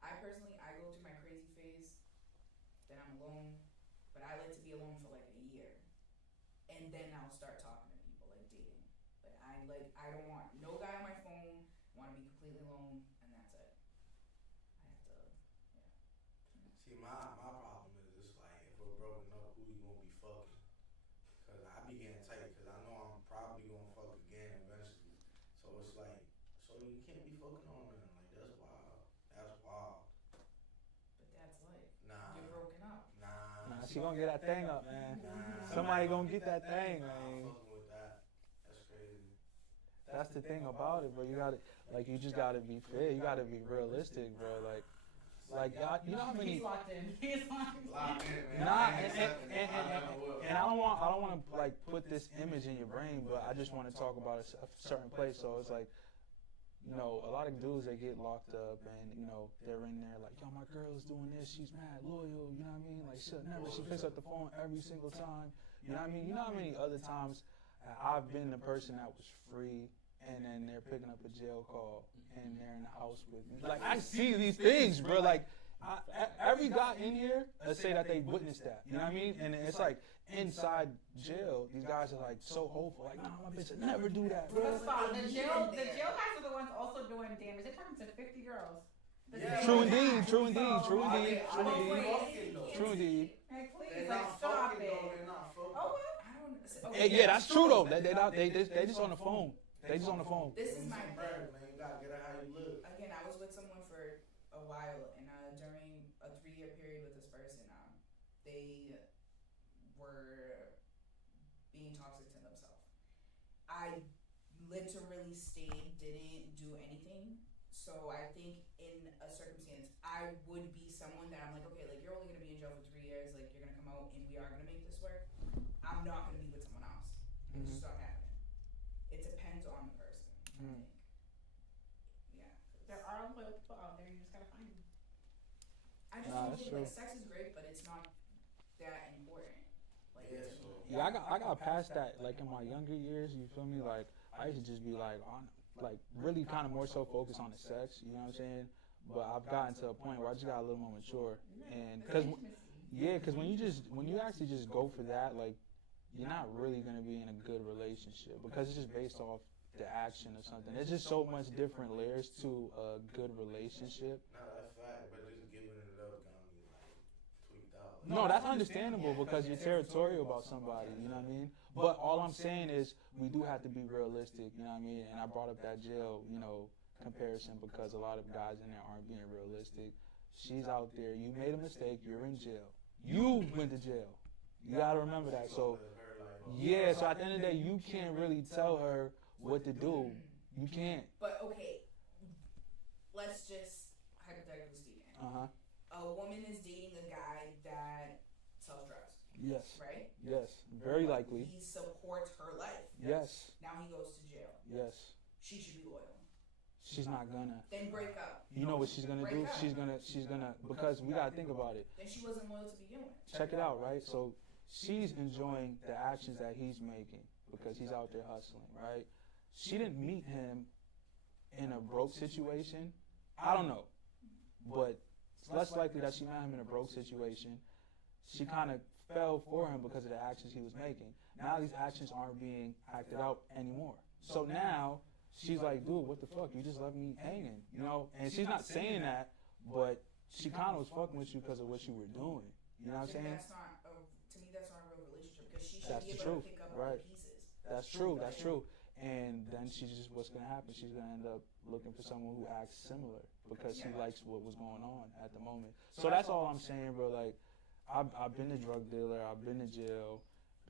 I personally, I go through my crazy phase, then I'm alone, but I like to be alone for like a year. And then I'll start talking to people, like dating. I don't want no guy on my phone, I want to be completely alone, and that's it. I have to, See, my problem is it's like if we're broken up, who you gonna be fucking? Cause I be getting tight, cause I know I'm probably gonna fuck again eventually. So it's like, so you can't be fucking on them. Like that's wild. That's wild. but that's life. Nah. You're broken up. Nah. She gonna get that thing up, man. Nah. Somebody gonna get that thing, Nah, man. I'm fucking with that. That's crazy. That's the thing about it, bro. You gotta, like, you just gotta be fair. You gotta be realistic, bro. Like, y'all, you know how many. He's locked in. He's locked in. Locked in, man. Nah, I ain't accepting it. I never will. and I don't want to like put this image in your brain, but I just want to talk about a certain place. So it's like, you know, a lot of dudes, they get locked up, and you know, they're in there like, yo, my girl is doing this, she's mad loyal, you know what I mean? Like, she picks up the phone every single time, you know what I mean? You know how many other times I've been the person that was free, and then they're picking up a jail call, and they're in the house with me. Like, I see these things, bro. Like, every guy in here say that they witnessed that. You know what I mean? And it's like inside jail, these guys are like so hopeful. Like, nah, my bitch would never do that, bro. Let's stop. The jail guys are the ones also doing damage. They're talking to 50 girls. True indeed, true indeed, true Are indeed, they- true are they indeed, fucking though? true indeed. Hey, please, They're like, not stop fucking it. though. They're not fucking. Oh, well. I don't. Yeah, that's true though. They just on the phone. They just on the phone. This is my Some bread, man. You gotta get it how you live. again. I was with someone for a while, and during a 3-year period with this person, they were being toxic to themselves. I literally stayed, didn't do anything. So I think in a circumstance, I would be someone that I'm like, okay, like you're only gonna be in jail for 3 years, like you're gonna come out and we are gonna make this work. I'm not gonna be with someone else. It's just not happening. It depends on the person, I think. Yeah. There are loyal people out there. You just gotta find them. I just Nah, don't that's think true. like sex is great, but it's not that important. Like Yeah, to so- me. Yeah, I got past that. Like in my younger years, you feel me? Like I used to just be like on, like really kind of more so focused on the sex. You know what I'm saying? But I've gotten to a point where I just got a little more mature, and because when you actually just go for that, like you're not really gonna be in a good relationship because it's just based off the action or something. There's just so much different layers to a good relationship. Nah, that's fact, but just giving it up got me like tweaked out. No, that's understandable because you're territorial about somebody, you know what I mean? But all I'm saying is we do have to be realistic, you know what I mean? And I brought up that jail, comparison because a lot of guys in there aren't being realistic. She's out there, you made a mistake, you're in jail. You went to jail. You gotta remember that. So, yeah, so at the end of the day, you can't really tell her what to do. You can't. But okay, let's just hypothetically speaking. A woman is dating a guy that sells drugs. Yes. Right? Yes. Very likely. He supports her life. Yes. Now he goes to jail. Yes. She should be loyal. She's not gonna. Then break up. You know what she's gonna do? She's gonna, because we gotta think about it. Then she wasn't loyal to begin with. Check it out, right? So she's enjoying the actions that he's making because he's out there hustling, right? She didn't meet him in a broke situation. I don't know. But it's less likely that she met him in a broke situation. She kind of fell for him because of the actions he was making. Now these actions aren't being acted out anymore. So now she's like, dude, what the fuck? You just left me hanging, And she's not saying that, but she kind of was fucking with you because of what you were doing. You know what I'm saying? To me, that's not a real relationship because she should That's be the able truth, to pick up right? other pieces. That's true. That's true. And then what's going to happen? She's going to end up looking for someone who acts similar because she likes what was going on at the moment. So that's all I'm saying, bro. Like, I've been a drug dealer. I've been to jail.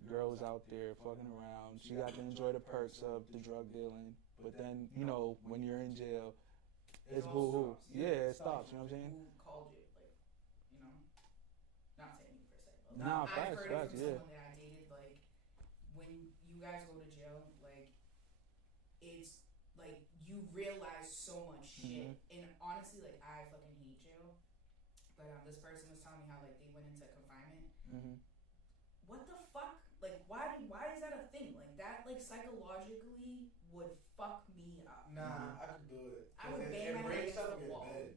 The girl was out there fucking around. She got to enjoy the perks of the drug dealing. But then, when you're in jail, it's boo-hoo. Yeah, it stops. You know what I'm saying? Who called you? Not saying you per se. Nah, I've heard it facts, from yeah. someone that I dated, when you guys go to jail, it's you realize so much shit. And honestly, I fucking hate jail. But this person was telling me how they went into confinement. What the fuck? Why is that a thing? That psychologically would fuck me up. Nah, I could do it. I would bang my head against the wall. Bed.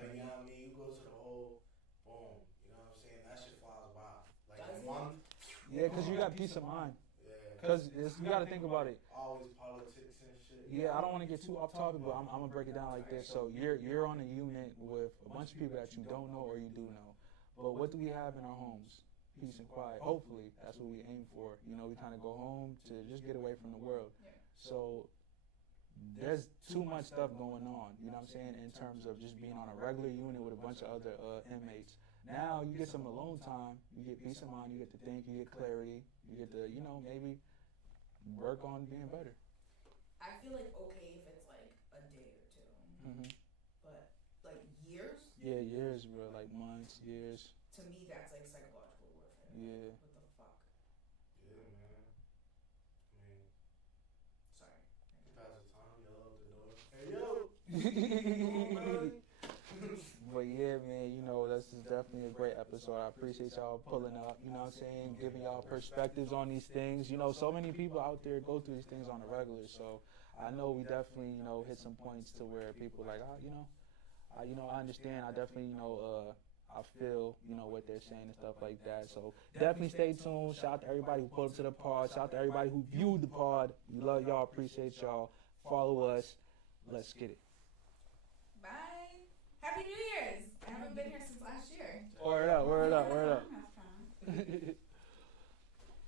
You know what I mean? You go to the whole boom. You know what I'm saying? That shit flies by. Does A it? month. Yeah, because you got peace of mind. Yeah. Because you got to think about it. Always politics and shit. Yeah, I don't want to get too off topic, but I'm going to break it down like this. So you're on a unit with a bunch of people that you don't know or you do know. But what do we have in our homes? Peace and quiet. Hopefully, that's what we aim for. We kind of go home to just get away from the world. Yeah. So there's too much stuff going on, you know what I'm saying, in terms of just being on a regular unit with a bunch of other inmates. Now you get some alone time, you get peace of mind, you get to think, you get clarity, you get to, maybe work on being better. I feel okay if it's a day or two. But years? Yeah, years, bro, months, years. To me, that's psychological warfare. Yeah. What the fuck? Yeah, man. I mean, Sorry. pass the time, yell out the door. Hey, yo! But yeah, man, this is definitely a great episode. I appreciate y'all pulling up, giving y'all perspectives on these things. So many people out there go through these things on a regular. So I know we definitely, hit some points to where people I understand. I definitely, I feel, what they're saying and stuff like that. So definitely stay tuned. Shout out to everybody who pulled up to the pod. Shout out to everybody who viewed the pod. We love y'all. Appreciate y'all. Follow us. Let's get it. Bye. Happy New Year's. I haven't been here since last year. Word up, word up, word up. That's fine.